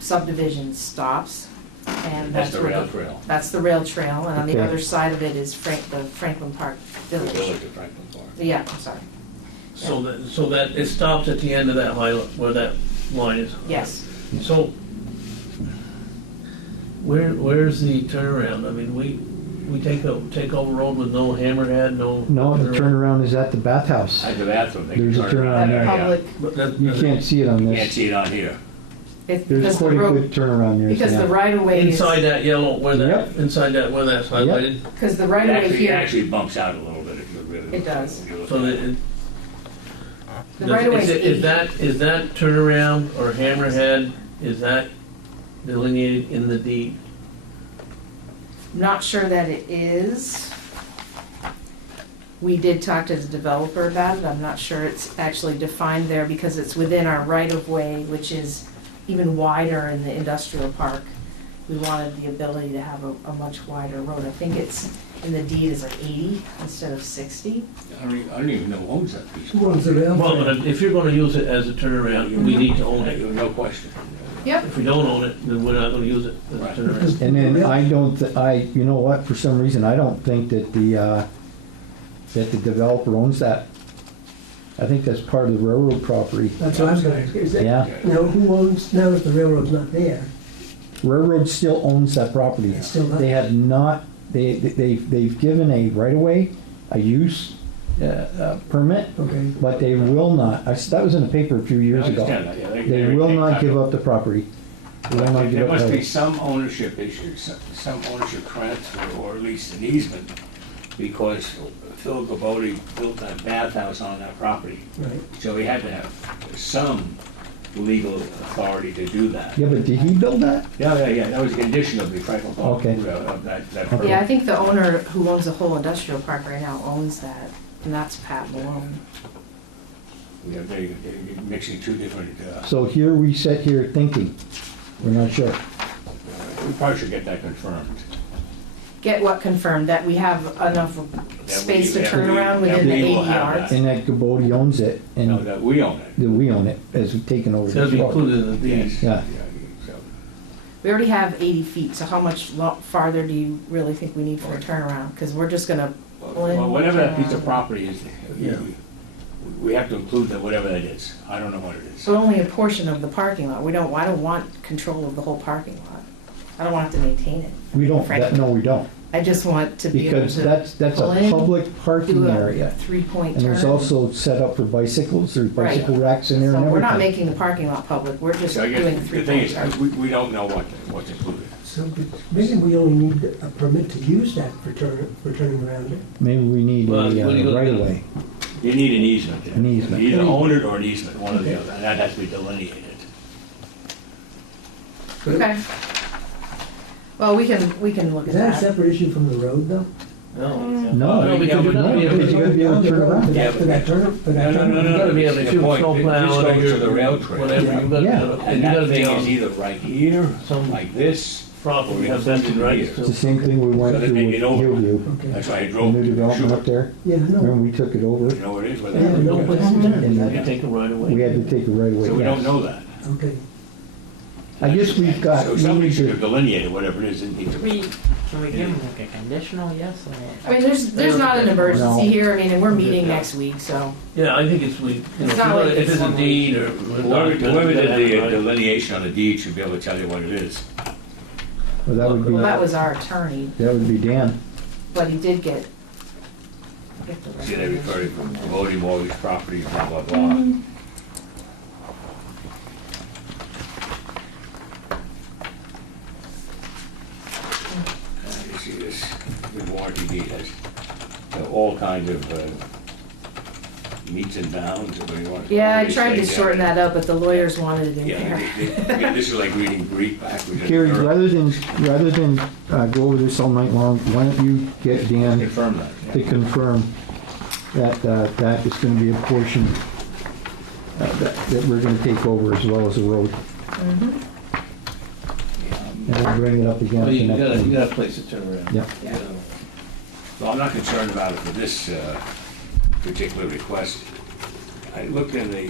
subdivision stops. And That's the where rail trail, That's the rail trail, and on the Okay. other side of it is the Franklin Park the Village. village of Franklin Park. Yeah, I'm sorry. so that it stops at the end of that highlight, where that line is? Yes. So, where's the turnaround? I mean, we take over road with no hammerhead, no. no, the turnaround is at the bathhouse. At the bathroom, they can There's a turn around turnaround there, there. yeah. Public, But that- You can't see it on You can't this. see it on here. it's There's because the quite a road, good turnaround there. because yeah. the right of way is, Inside that yellow, where that, Yep. inside that, where that's highlighted? because the right of way It here, actually bumps out a little bit if you really. It does. if you look So at that it. it. the right of way is 80. Is that turnaround or hammerhead, is that delineated in the deed? Not sure that it is. We did talk to the developer about it, I'm not sure it's actually defined there because it's within our right of way, which is even wider in the industrial park. We wanted the ability to have a much wider road. I think it's, in the deed is like 80 instead of 60. I don't even know who owns that piece. of Who owns the rail Well, trail? but if you're gonna use it as a turnaround, we need to own it. No question. Yep. If we don't own it, then we're not gonna use it as a Right. turnaround. And then I don't, you know what, for some reason, I don't think that that the developer owns that. I think that's part of the railroad property. That's what I was gonna ask, is that, Yeah, you know, who owns, now that the railroad's not there, railroad still owns that property. it's still not? They have not, they've given a right-of-way, a use permit, Okay, but they will not, that was in the paper a few I years ago. understand that, yeah. They will not give up the property. They will not give There up must be the, some ownership issue, some ownership transfer, or at least an easement, because Phil Gabodi built that bathhouse on that property. right. So he had to have some legal authority to do that. yeah, but did he build that? Yeah, that was a condition of the Franklin Park, Okay. of that Okay. permit. Yeah, I think the owner who owns the whole industrial park right now owns that, and that's Pat Malone. Yeah, they're mixing two different, So here we sit here thinking, we're not sure. we probably should get that confirmed. Get what confirmed, that we have enough space to turn around within the that we 80 will have yards? that. And that Gabodi owns it, No, and that we own it. that we own it, as we've taken over It's gotta the be road. included in the deed. Yes. Yeah. So, We already have 80 feet, so how much farther do you really think we need for a turnaround? Because we're just gonna, Well, whatever that piece of property is, Yeah. we have to include that, whatever that is. I don't know what it is. so only a portion of the parking lot. I don't want control of the whole parking lot. I don't want to maintain it. We don't, Frankly. no, we don't, I just want to be able because to that's pull a in, public parking do a area. 3-point And turn. there's also set up for bicycles, there's Right. bicycle racks in there So and we're not everything. making the parking lot public, we're just So I guess doing a the thing 3-point is, turn. we don't know what's included. So maybe we only need a permit to use that for turning around it. Maybe we need Well, what are you a gonna right do? of way. You need an easement. there. An easement. You either own it or an easement, one or the other, and that has to be delineated. Okay. Well, we can look at Is that a that. separate issue from the road, though? No. No, No, because you gotta be able because you gotta be able to turn around. For Yeah, that, for that turn, for that turn? You gotta be able to The shoot point, snowplow this or goes your, to the rail trail. whatever, you gotta, Yeah. and And you gotta that be thing is on either right here, some, like this, property, have vested rights It's the to. same thing we went So they through make with it over. Hillview. Okay. That's why I The drove. new development up there, Yeah, remember no, we took it over? You know where it is, where yeah, that. no place to do And You that. can take it right away. we had to take it right away. So we don't yes. know that. Okay. I guess we've got, So we somebody need should have to, delineated whatever it is in here. Can we give them like a conditional yes or no? I mean, there's not an No. emergency here, I mean, and we're meeting next week, so. Yeah, I think it's, we, you know, It's not like if it's a it's- deed or. Whoever did the delineation on the deed should be able to tell you what it is. well, that would be, Well, that was our attorney, that would be Dan. but he did get the See, they refer to recommendation from them. promoting mortgage properties, blah, blah, blah. Mhm. You see this, the warranty deed has all kinds of meets and bounds, or what do you want? Yeah, I what do you tried to say, shorten that up, but the lawyers wanted it in Yeah, there. yeah, this is like reading Greek backwards. and Gary, forwards. rather than go over this all night long, why don't you get Dan Confirm that. yeah. to confirm that that is gonna be a portion that we're gonna take over as well as the road. Mhm. And we'll bring it up again at Well, the you next gotta, you meeting. gotta place a turnaround. Yeah. You know. Well, I'm not concerned about it for this particular request. I looked in the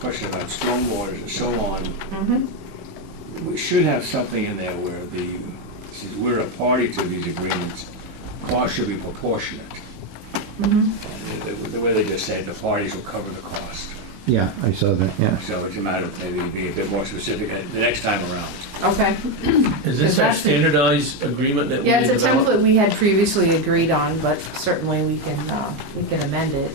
question about stormwaters and so on. Mhm. We should have something in there where since we're a party to these agreements, cost should be proportionate. Mhm. And the way they just said, the parties will cover the cost. Yeah, I saw that, yeah. So it's a matter of maybe being a bit more specific the next time around. Okay. Is this our that's the- standardized agreement that we Yeah, it's a developed? template we had previously agreed on, but certainly we can amend it.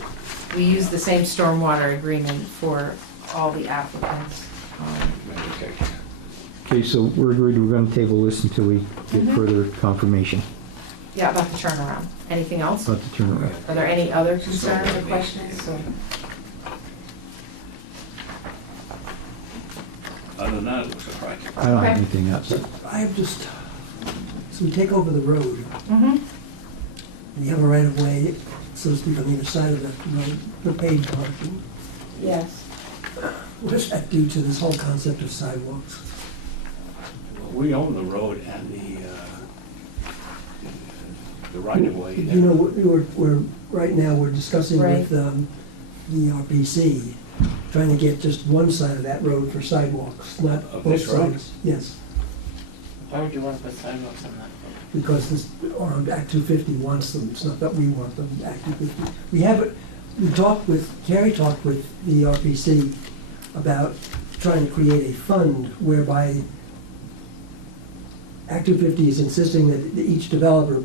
We use the same stormwater agreement for all the applicants. Maybe take- Okay, so we're agreed, we're gonna table this until we get Mhm. further confirmation Yeah, about the turnaround. Anything else? about the turnaround. Are there any other concerns or questions? So- Other than that, it looks all right. I don't have Okay. anything else. I have just, so we take over the road, Mhm. and you have a right of way, so to speak, on either side of the road, the paved parking. Yes. What does that do to this whole concept of sidewalks? We own the road and the right of way. You know, we're, right now, we're discussing with Right. the RPC, trying to get just one side of that road for sidewalks, not Of both this road? sides. Yes, Why would you want to put sidewalks on that? because this, or Act 250 wants them, it's not that we want them, Act 250. Carrie talked with the RPC about trying to create a fund whereby Act 250 is insisting that each developer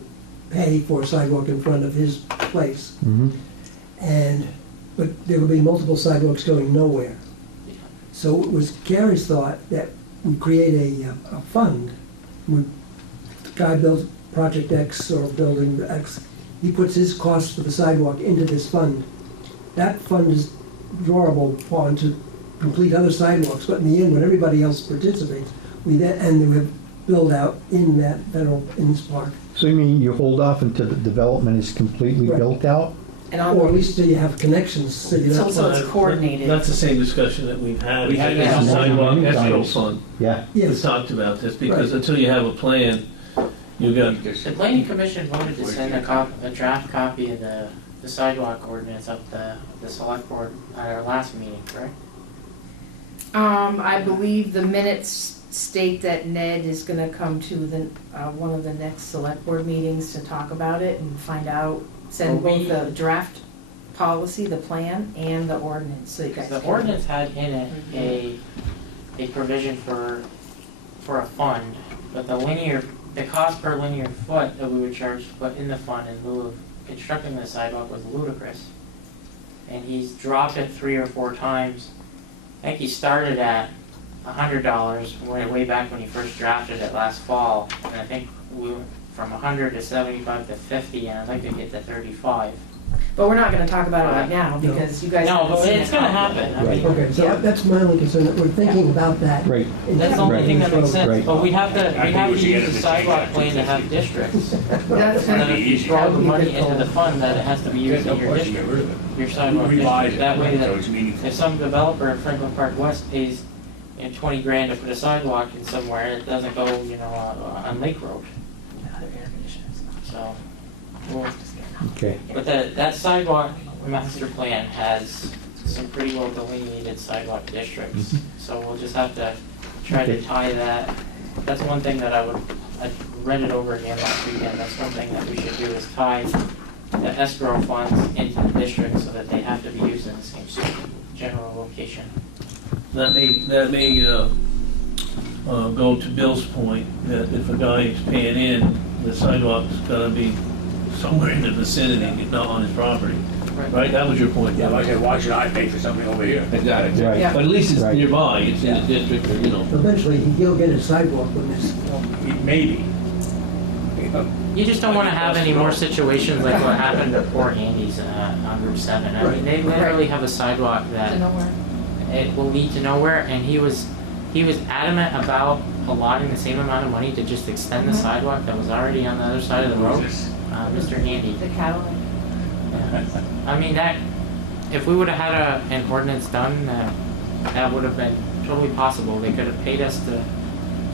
pay for a sidewalk in front of his place. Mhm. But there will be multiple sidewalks going nowhere. So it was Gary's thought that we create a fund. The guy builds project X or building X, he puts his cost for the sidewalk into this fund. That fund is drawable upon to complete other sidewalks, but in the end, when everybody else participates, we have build out in that federal, in this park. So you mean you hold off until the development is completely Right. built out? And Or at on, least till you have connections, so you're so not. so it's coordinated. That's the same discussion that we've had. We had It's this a sidewalk many escrow times. fund. Yeah. We Yes, talked about this, because Right. until you have a plan, you got, The planning commission voted to send a draft copy of the sidewalk ordinance up the select board at our last meeting, correct? I believe the minutes state that Ned is gonna come to one of the next select board meetings to talk about it and find out, send Well, both the draft policy, the plan, and the ordinance, so you guys Because can. the ordinance had in it a provision for a fund, but the cost per linear foot that we would charge to put in the fund in lieu of constructing the sidewalk was ludicrous. And he's dropped it 3 or 4 times. I think he started at $100 way back when he first drafted it last fall, and I think we went from 100 to 75 to 50, and I'd like to get to 35. But we're not gonna talk about it right now, No. because you guys No, haven't but seen it's it. gonna happen. I mean, okay, so Yeah. that's my only concern, that we're thinking about that. Right. that's the only Right. thing that makes sense, Right. but we have to we should get use the it sidewalk to plan to have districts. That's And then gonna if you throw the money into the fund, that it has to be used in your district, your sidewalk Revise district. it, That way so that it's meaningful. if some developer in Franklin Park West pays $20 grand to put a sidewalk in somewhere, it doesn't go, on Lake Road. So, well, Okay, but that sidewalk master plan has some pretty well delineated sidewalk districts. So we'll just have to try to Okay. tie that. That's one thing that I read it over again last weekend. That's one thing that we should do is tie the escrow funds into the district so that they have to be used in the same general location. That may go to Bill's point, that if a guy is paying in, the sidewalk's gotta be somewhere in the vicinity, not on his property, right? That was your point. Yeah, like I said, why should I pay for something over here? Exactly. right. Yeah. But at least it's Right. nearby, it's in the district, or, Eventually, he'll get a sidewalk when this, Maybe. You just don't want to have any more situations like what happened to poor Andy's on Route 7. I mean, they literally have a sidewalk To that nowhere. it will lead to nowhere, and he was adamant about allotting the same amount of money to just extend the sidewalk that was already on the other side of the road. Mr. Andy. The Cadillac. I mean, if we would have had an ordinance done, that would have been totally possible. They could have paid us to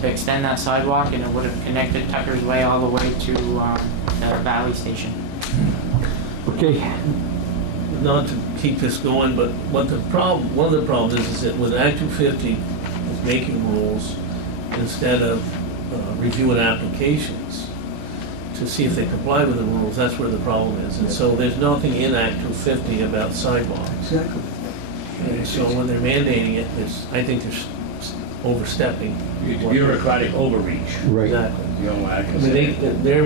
extend that sidewalk, and it would have connected Tucker's Way all the way to the Valley Station. Okay, not to keep this going, but one of the problems is that with Act 250 is making rules instead of reviewing applications to see if they comply with the rules, that's where the problem is. And so there's nothing in Act 250 about sidewalks. exactly. And so when they're mandating it, I think they're overstepping. It's bureaucratic overreach. right. Exactly. You know, I I can mean, say. they're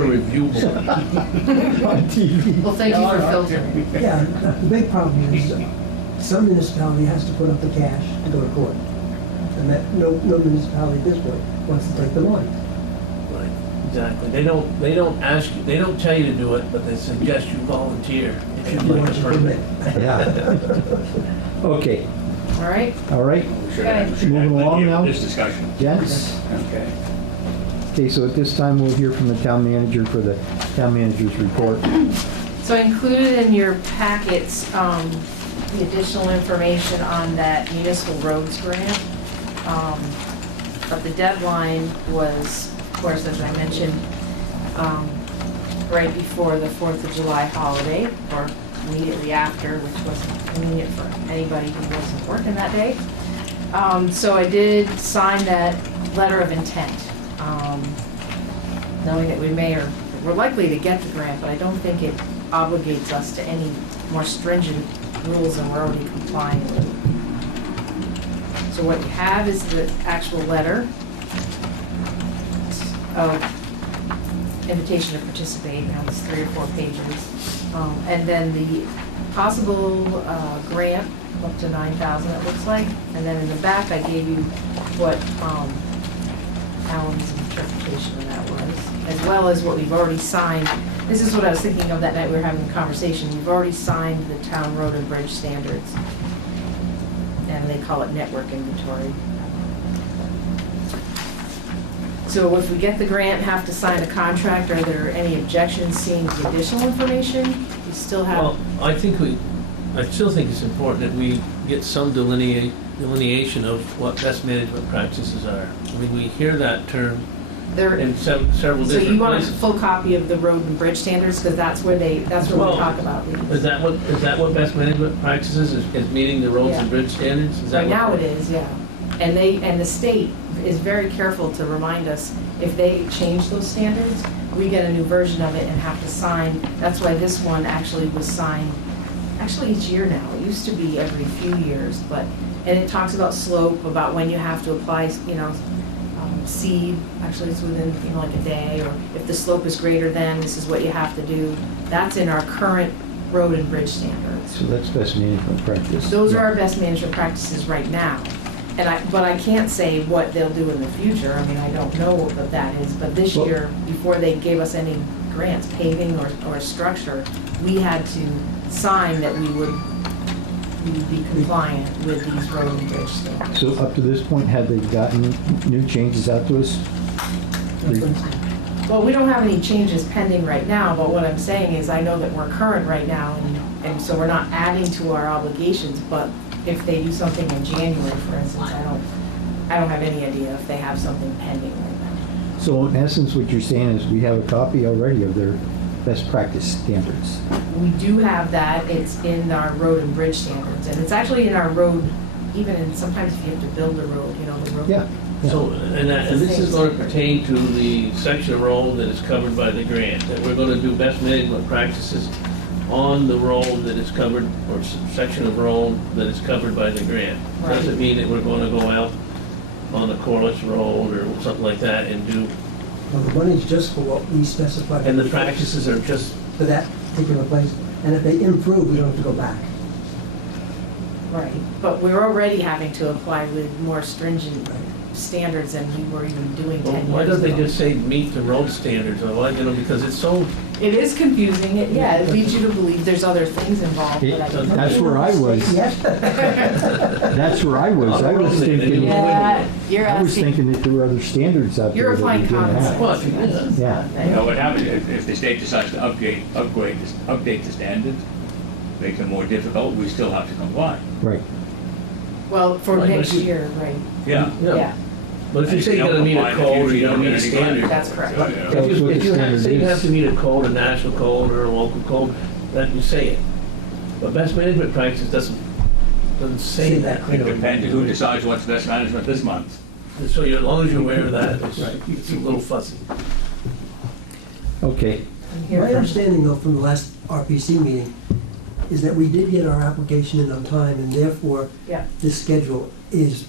a review board. On TV. Well, thank you for filtering. Yeah, the big problem is, some municipality has to put up the cash to go to court. And that, no municipality at this point wants to take the money. Right, exactly. They don't ask you, they don't tell you to do it, but they suggest you volunteer if you'd You like want a to permit. permit. Yeah. Okay, All right? all right, We should have Moving along now. this discussion. gents. Okay. Okay, so at this time, we'll hear from the town manager for the town manager's report. So I included in your packets, the additional information on that municipal roads grant. But the deadline was, of course, as I mentioned, right before the 4th of July holiday, or immediately after, which wasn't convenient for anybody who wasn't working that day. So I did sign that letter of intent, knowing that we're likely to get the grant, but I don't think it obligates us to any more stringent rules than we're already complying with. So what you have is the actual letter of invitation to participate, it's 3 or 4 pages. And then the possible grant, up to $9,000 it looks like. And then in the back, I gave you what Alan's interpretation of that was, as well as what we've already signed. This is what I was thinking of that night we were having a conversation. We've already signed the town road and bridge standards. And they call it network inventory. So if we get the grant, have to sign a contract, are there any objections seeing the additional information? We still have. Well, I still think it's important that we get some delineation of what best management practices are. I mean, we hear that term There, in several so different you want a places. full copy of the road and bridge standards, because that's where we Well, talk about these. Is that what best management practices is meeting the roads and Yeah. bridge standards? Is that Right what- now it is, yeah. And the state is very careful to remind us, if they change those standards, we get a new version of it and have to sign. That's why this one actually was signed, actually each year now. It used to be every few years, and it talks about slope, about when you have to apply, seed. Actually, it's within, like a day, or if the slope is greater than, this is what you have to do. That's in our current road and bridge standards. So that's best management practice. Those are our best management practices right now. But I can't say what they'll do in the future. I mean, I don't know what that is, but this Well- year, before they gave us any grants, paving or structure, we had to sign that we would be compliant with these road and bridge standards. So up to this point, have they gotten new changes out to us? Well, we don't have any changes pending right now, but what I'm saying is I know that we're current right now, and so we're not adding to our obligations, but if they do something in January, for instance, I don't have any idea if they have something pending right now. So in essence, what you're saying is we have a copy already of their best practice standards. We do have that, it's in our road and bridge standards, and it's actually in our road, even in, sometimes if you have to build a road, you know, the road. Yeah. So, and this is gonna pertain to the section of road that is covered by the grant, that we're gonna do best management practices on the road that is covered, or section of road that is covered by the grant. Doesn't mean that we're gonna go out on the Corliss Road or something like that and do, Well, the money's just for what we specified. and the practices are just, For that particular place, and if they improve, we don't have to go back. Right, but we're already having to apply with more stringent Right. standards than we were even doing 10 years ago. why don't they just say meet the road standards, or why, you know, because it's so, It is confusing, it leads you to believe there's other things involved, but I don't know. That's where I was. Yes. That's where I was. I was thinking, Yeah, you're I was asking, thinking that there were other standards out you're there that we applying didn't common have. Well, sense. Yeah. You know, what happens if the state decides to update the standards, make them more difficult, we still have to comply. Right. Well, for Right, but next you- year, right, Yeah. yeah, but if you say you're gonna meet a code, or you're gonna meet a standard. that's correct. Yeah. If you, if you have, say you Standard have is- to meet a code, a national code or a local code, then you say it. But best management practice doesn't say that. you It know. depends who decides what's best management this month. So as long as you're aware of that, it's, Right. it's a little fuzzy. Okay. I'm here My for- understanding though from the last RPC meeting is that we did get our application in on time and therefore Yeah, this schedule is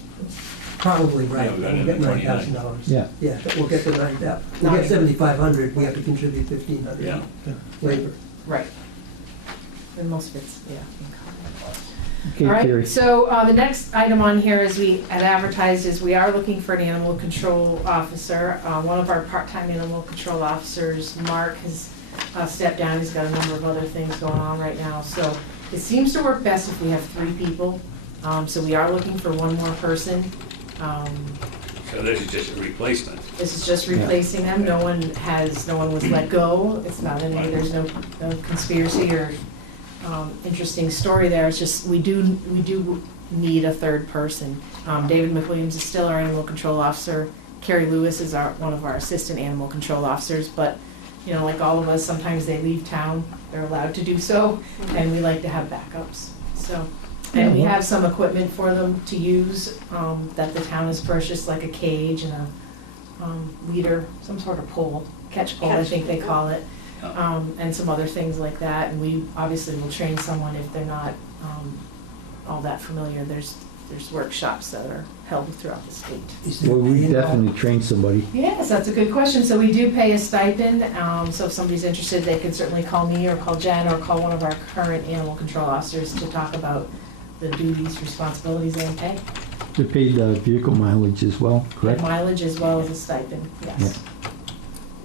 probably right. Yeah, we got it We'll in get the $9,000. Yeah. Yeah, but we'll get the 9,000. We'll get 7,500, we have to contribute 1,500. Yeah. Labor. right. And most of it's, yeah. Okay, All right, Terry. so the next item on here is we had advertised is we are looking for an animal control officer. One of our part-time animal control officers, Mark, has stepped down. He's got a number of other things going on right now. So it seems to work best if we have 3 people. So we are looking for one more person. So this is just a replacement. This is just replacing them. No one was let go. It's not any, there's no conspiracy or interesting story there. It's just, we do need a third person. David McWilliams is still our animal control officer. Carrie Lewis is one of our assistant animal control officers, but, you know, like all of us, sometimes they leave town. They're allowed to do so, and we like to have backups, so. And we have some equipment for them to use, that the town has purchased, like a cage and a, leader, some sort of pole, catch pole, I think they call it. And some other things like that, and we obviously will train someone if they're not, all that familiar. There's workshops that are held throughout the state. Is there Well, we pay involved? definitely train somebody. Yes, that's a good question. So we do pay a stipend, so if somebody's interested, they can certainly call me or call Jen or call one of our current animal control officers to talk about the duties, responsibilities, and pay. They paid vehicle mileage as well, correct? Mileage as well as a stipend, yes.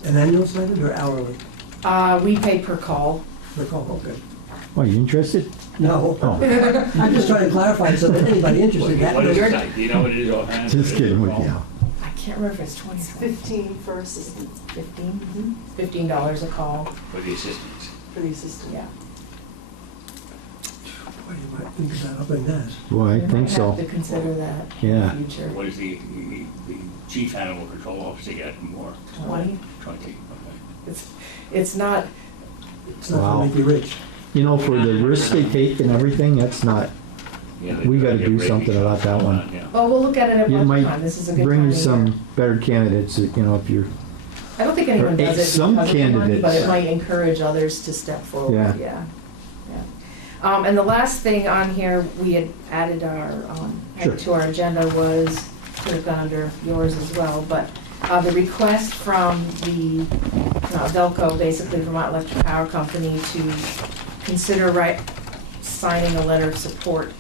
An annual stipend or hourly? We pay per call. Per call, okay. Well, you interested? No. Oh, I'm just trying to clarify so that anybody What interested. what is that- it? Do you know what it is offhand? just kidding with you. I can't remember if it's 20. It's 15 for assistants, 15? $15 a call, For the assistants. for the assistant. yeah. Boy, you might think about upping that. Boy, I We think might so. have to consider that in Yeah. the future. What does the chief animal control officer get more? 20? 20, okay. It's not, It's not Wow. gonna make you rich. You know, for the risk they take and everything, that's not, Yeah, We they gotta get do ratings something about that on one. yeah. well, we'll look at it at you one might time. This is a good time bring you of year. some better candidates, you know, if you're, I don't think anyone or does it some because of the money, but candidates. it might encourage others to step forward, Yeah. yeah. Yeah. And the last thing on here, we had added Sure. to our agenda was, could have gone under yours as well, but the request from the Velco, basically Vermont Electric Power Company, to consider signing a letter of support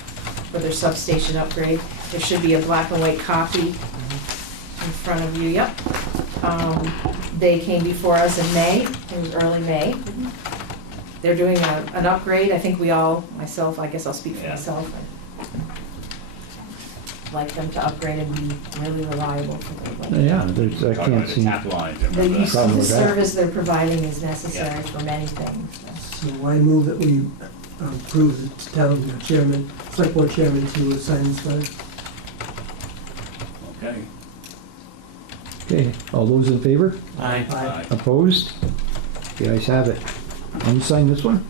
for their substation upgrade. There should be a black and white copy in front of you, yep. They came before us in May, it was early May. They're doing an upgrade, I think we all, myself, I guess I'll speak for Yeah. myself. I'd like them to upgrade and be really reliable for everybody. yeah, there's, I Talking can't about the see. tap lines and The remember use that. of Problem the with that. service they're providing is necessary for many things. so. So I move that we approve the town chairman, select board chairman to sign this letter. Okay, Okay, all those in favor? Aye. Aye. Opposed? The ayes have it. And you sign this one?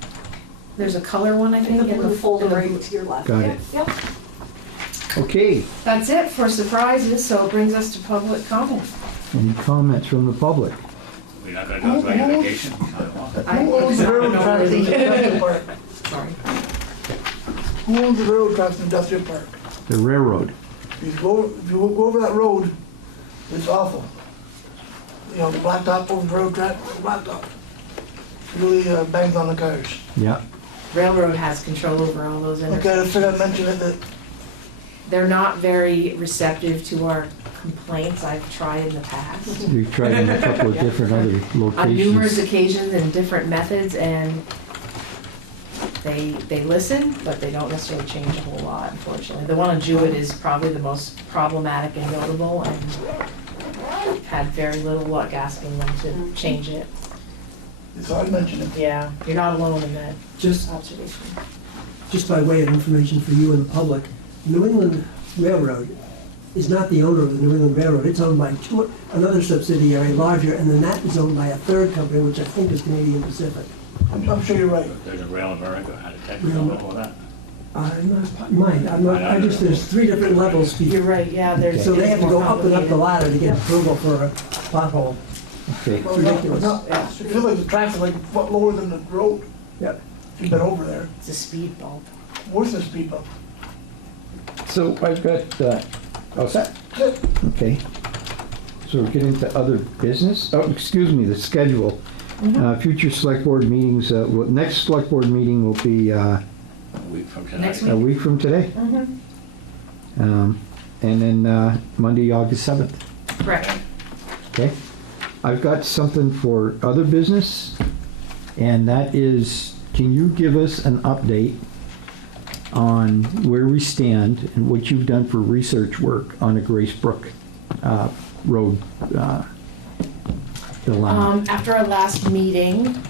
There's a color one, I In think, the blue folder right to your left. Got it. Yep. Okay, That's it for surprises, so it brings us to public comment. any comments from the public? We're not gonna talk about your vacation? Who owns the railroad tracks in the industrial park? Sorry. Who owns the railroad tracks in the industrial park? The railroad. If you go over that road, it's awful. You know, the blacktop over the railroad track, blacktop. Really bangs on the cars. Yeah, Railroad has control over all those Okay, I intersections. figured I'd mention it that They're not very receptive to our complaints. I've tried in the past. we've tried on a couple of different other On numerous locations. occasions and different methods, and they listen, but they don't necessarily change a whole lot, unfortunately. The one on Jewett is probably the most problematic and notable, and had very little luck asking them to change it. it's hard to mention it. Yeah, you're not alone in that Just, observation. just by way of information for you and the public, New England Railroad is not the owner of the New England Railroad. It's owned by another subsidiary, larger, and then that is owned by a third company, which I think is Canadian Pacific. I'm sure you're right. There's a Rail America, had a technical know that. There's three different levels. You're right, yeah, there's. So they have to it's go more up and up the complicated. ladder to get approval for a pothole. Okay, Well, ridiculous. I feel like the tracks are like a foot lower than the road. Yep. If you've been over there, It's a speed bump. worse than speed bump. so I've got, how's that? Good. Okay. So we're getting to other business. Oh, excuse me, the schedule. Future select board meetings, next select board meeting will be A week from tonight. Next a week from today. And then Monday, August 7th. Correct. Okay? I've got something for other business, and that is, can you give us an update on where we stand and what you've done for research work on the Grace Brook Road dilemma? After our last meeting,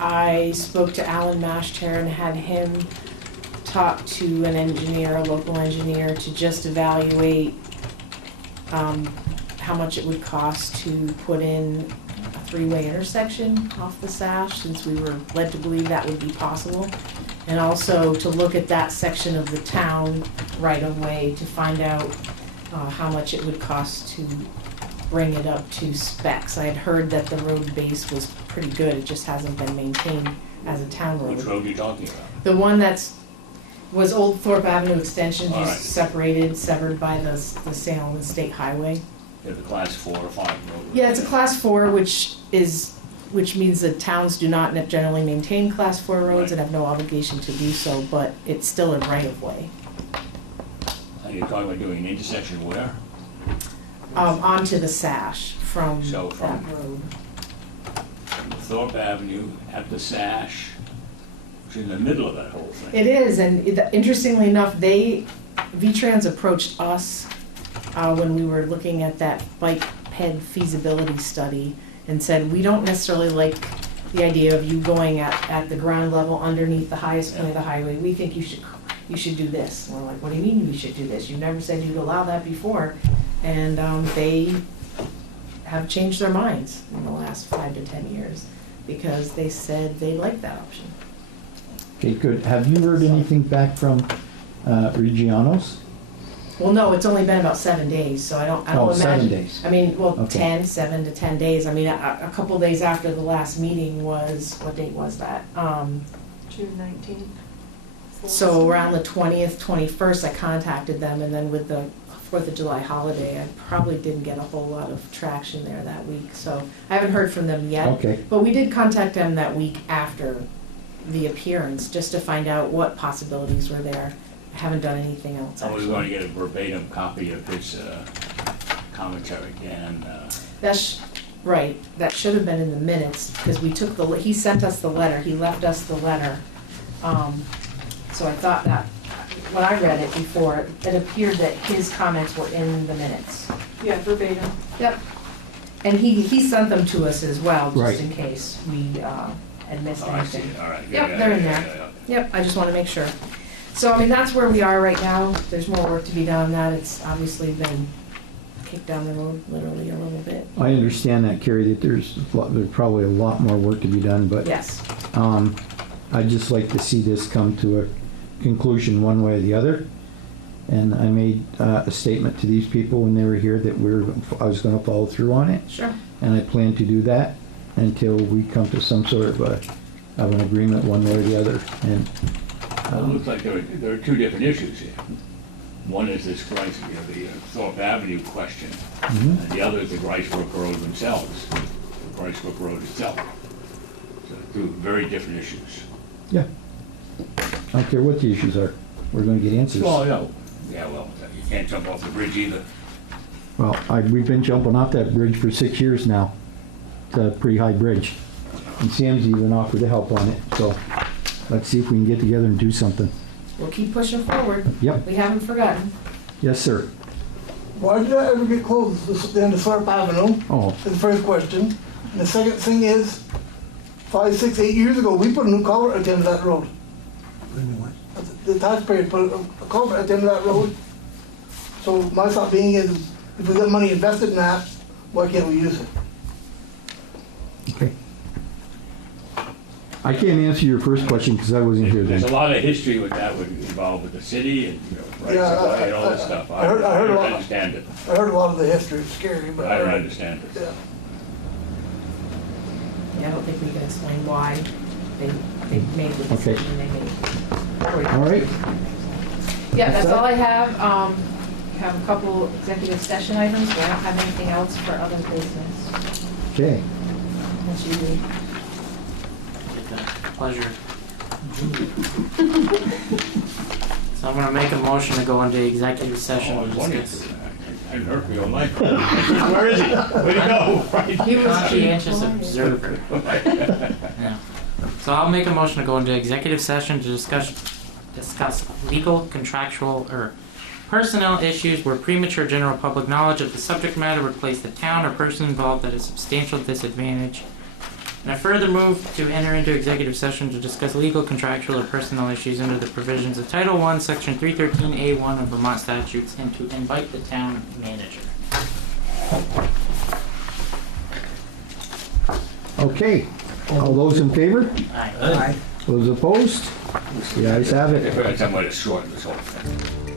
I spoke to Alan Mashter and had him talk to an engineer, a local engineer, to just evaluate how much it would cost to put in a three-way intersection off the Sash, since we were led to believe that would be possible. And also to look at that section of the town right-of-way to find out how much it would cost to bring it up to specs. I had heard that the road base was pretty good, it just hasn't been maintained as a town road. Which road are you talking about? The one was Old Thorpe Avenue Extension, All right. just severed by the Salem State Highway. You have the class 4 or 5 road. Yeah, it's a class 4, which means that towns do not generally maintain class 4 roads and have no obligation to do so, but it's still a right-of-way. And you're talking about doing an intersection where? Onto the Sash from So that from- road. From Thorpe Avenue at the Sash, which is in the middle of that whole thing. It is, and interestingly enough, V-Trans approached us when we were looking at that bike ped feasibility study and said, we don't necessarily like the idea of you going at the ground level underneath the highest point of the highway. We think you should do this. And we're like, what do you mean we should do this? You never said you'd allow that before. And they have changed their minds in the last 5 to 10 years because they said they like that option. Okay, good. Have you heard anything back from Reggiano's? Well, no, it's only been about 7 days, so I don't Oh, imagine. 7 days. I mean, well, Okay. 7 to 10 days. I mean, a couple days after the last meeting was, what date was that? June 19th. So around the 20th, 21st, I contacted them, and then with the 4th of July holiday, I probably didn't get a whole lot of traction there that week. So I haven't heard from them yet. Okay, But we did contact them that week after the appearance, just to find out what possibilities were there. I haven't done anything else, I was going to actually. get a verbatim copy of his commentary, and Right, that should have been in the minutes, because we took he sent us the letter, he left us the letter. So I thought that, when I read it before, it appeared that his comments were in the minutes. Yeah, verbatim. Yep. And he sent them to us as well, Right. just in case we had missed oh, I see anything. it, all right. Yep, they're in there. Yep, I just want to make sure. So, I mean, that's where we are right now. There's more work to be done. That it's obviously been kick down the road literally a little bit. I understand that, Carrie, that there's probably a lot more work to be done, but Yes, I'd just like to see this come to a conclusion one way or the other. And I made a statement to these people when they were here that I was gonna follow through on it. sure. And I plan to do that until we come to some sort of an agreement one way or the other. And Well, it looks like there are two different issues here. One is this Grice, the Thorpe Avenue question, mhm. and the other is the Grice Brook Road themselves, the Grice Brook Road itself. So two very different issues. Yeah. I don't care what the issues are. We're gonna get answers. Well, no, yeah, well, you can't jump off the bridge either. Well, we've been jumping off that bridge for 6 years now. It's a pretty high bridge. And Sam's even offered to help on it, so let's see if we can get together and do something. We'll keep pushing forward. Yep. We haven't forgotten. Yes, sir. Why did that ever get closed, the end of Thorpe Avenue? Oh, Is the first question. And the second thing is, 5, 6, 8 years ago, we put a new culvert at the end of that road. The taxpayer put a culvert at the end of that road. So my thought being is, if we got money invested in that, why can't we use it? okay. I can't answer your first question because I wasn't here There's a then. lot of history with that, would involve with the city and, rights Yeah, of way and all this stuff. I heard a don't lot. understand it. I heard a lot of the history, it's scary, but. I don't understand it. Yeah. Yeah, I don't think we can explain why they made the Okay. decision they made. All right. Yeah, that's all I have. Have a couple executive session items, but I don't have anything else for other business. Okay. Unless you do. With pleasure. So I'm gonna make a motion to go into executive session Oh, I to was wondering, discuss I hadn't heard from you all night. Where is he? Where'd he go? Right. He was conscientious observer. Yeah. So I'll make a motion to go into executive session to discuss legal, contractual, or personnel issues where premature general public knowledge of the subject matter would place the town or person involved at a substantial disadvantage. And I further move to enter into executive session to discuss legal, contractual, or personnel issues under the provisions of Title I, Section 313A1 of Vermont statutes, and to invite the town manager. Okay. All those in favor? Aye. Aye. Those opposed? The ayes have I it. figured somebody to shorten this whole thing.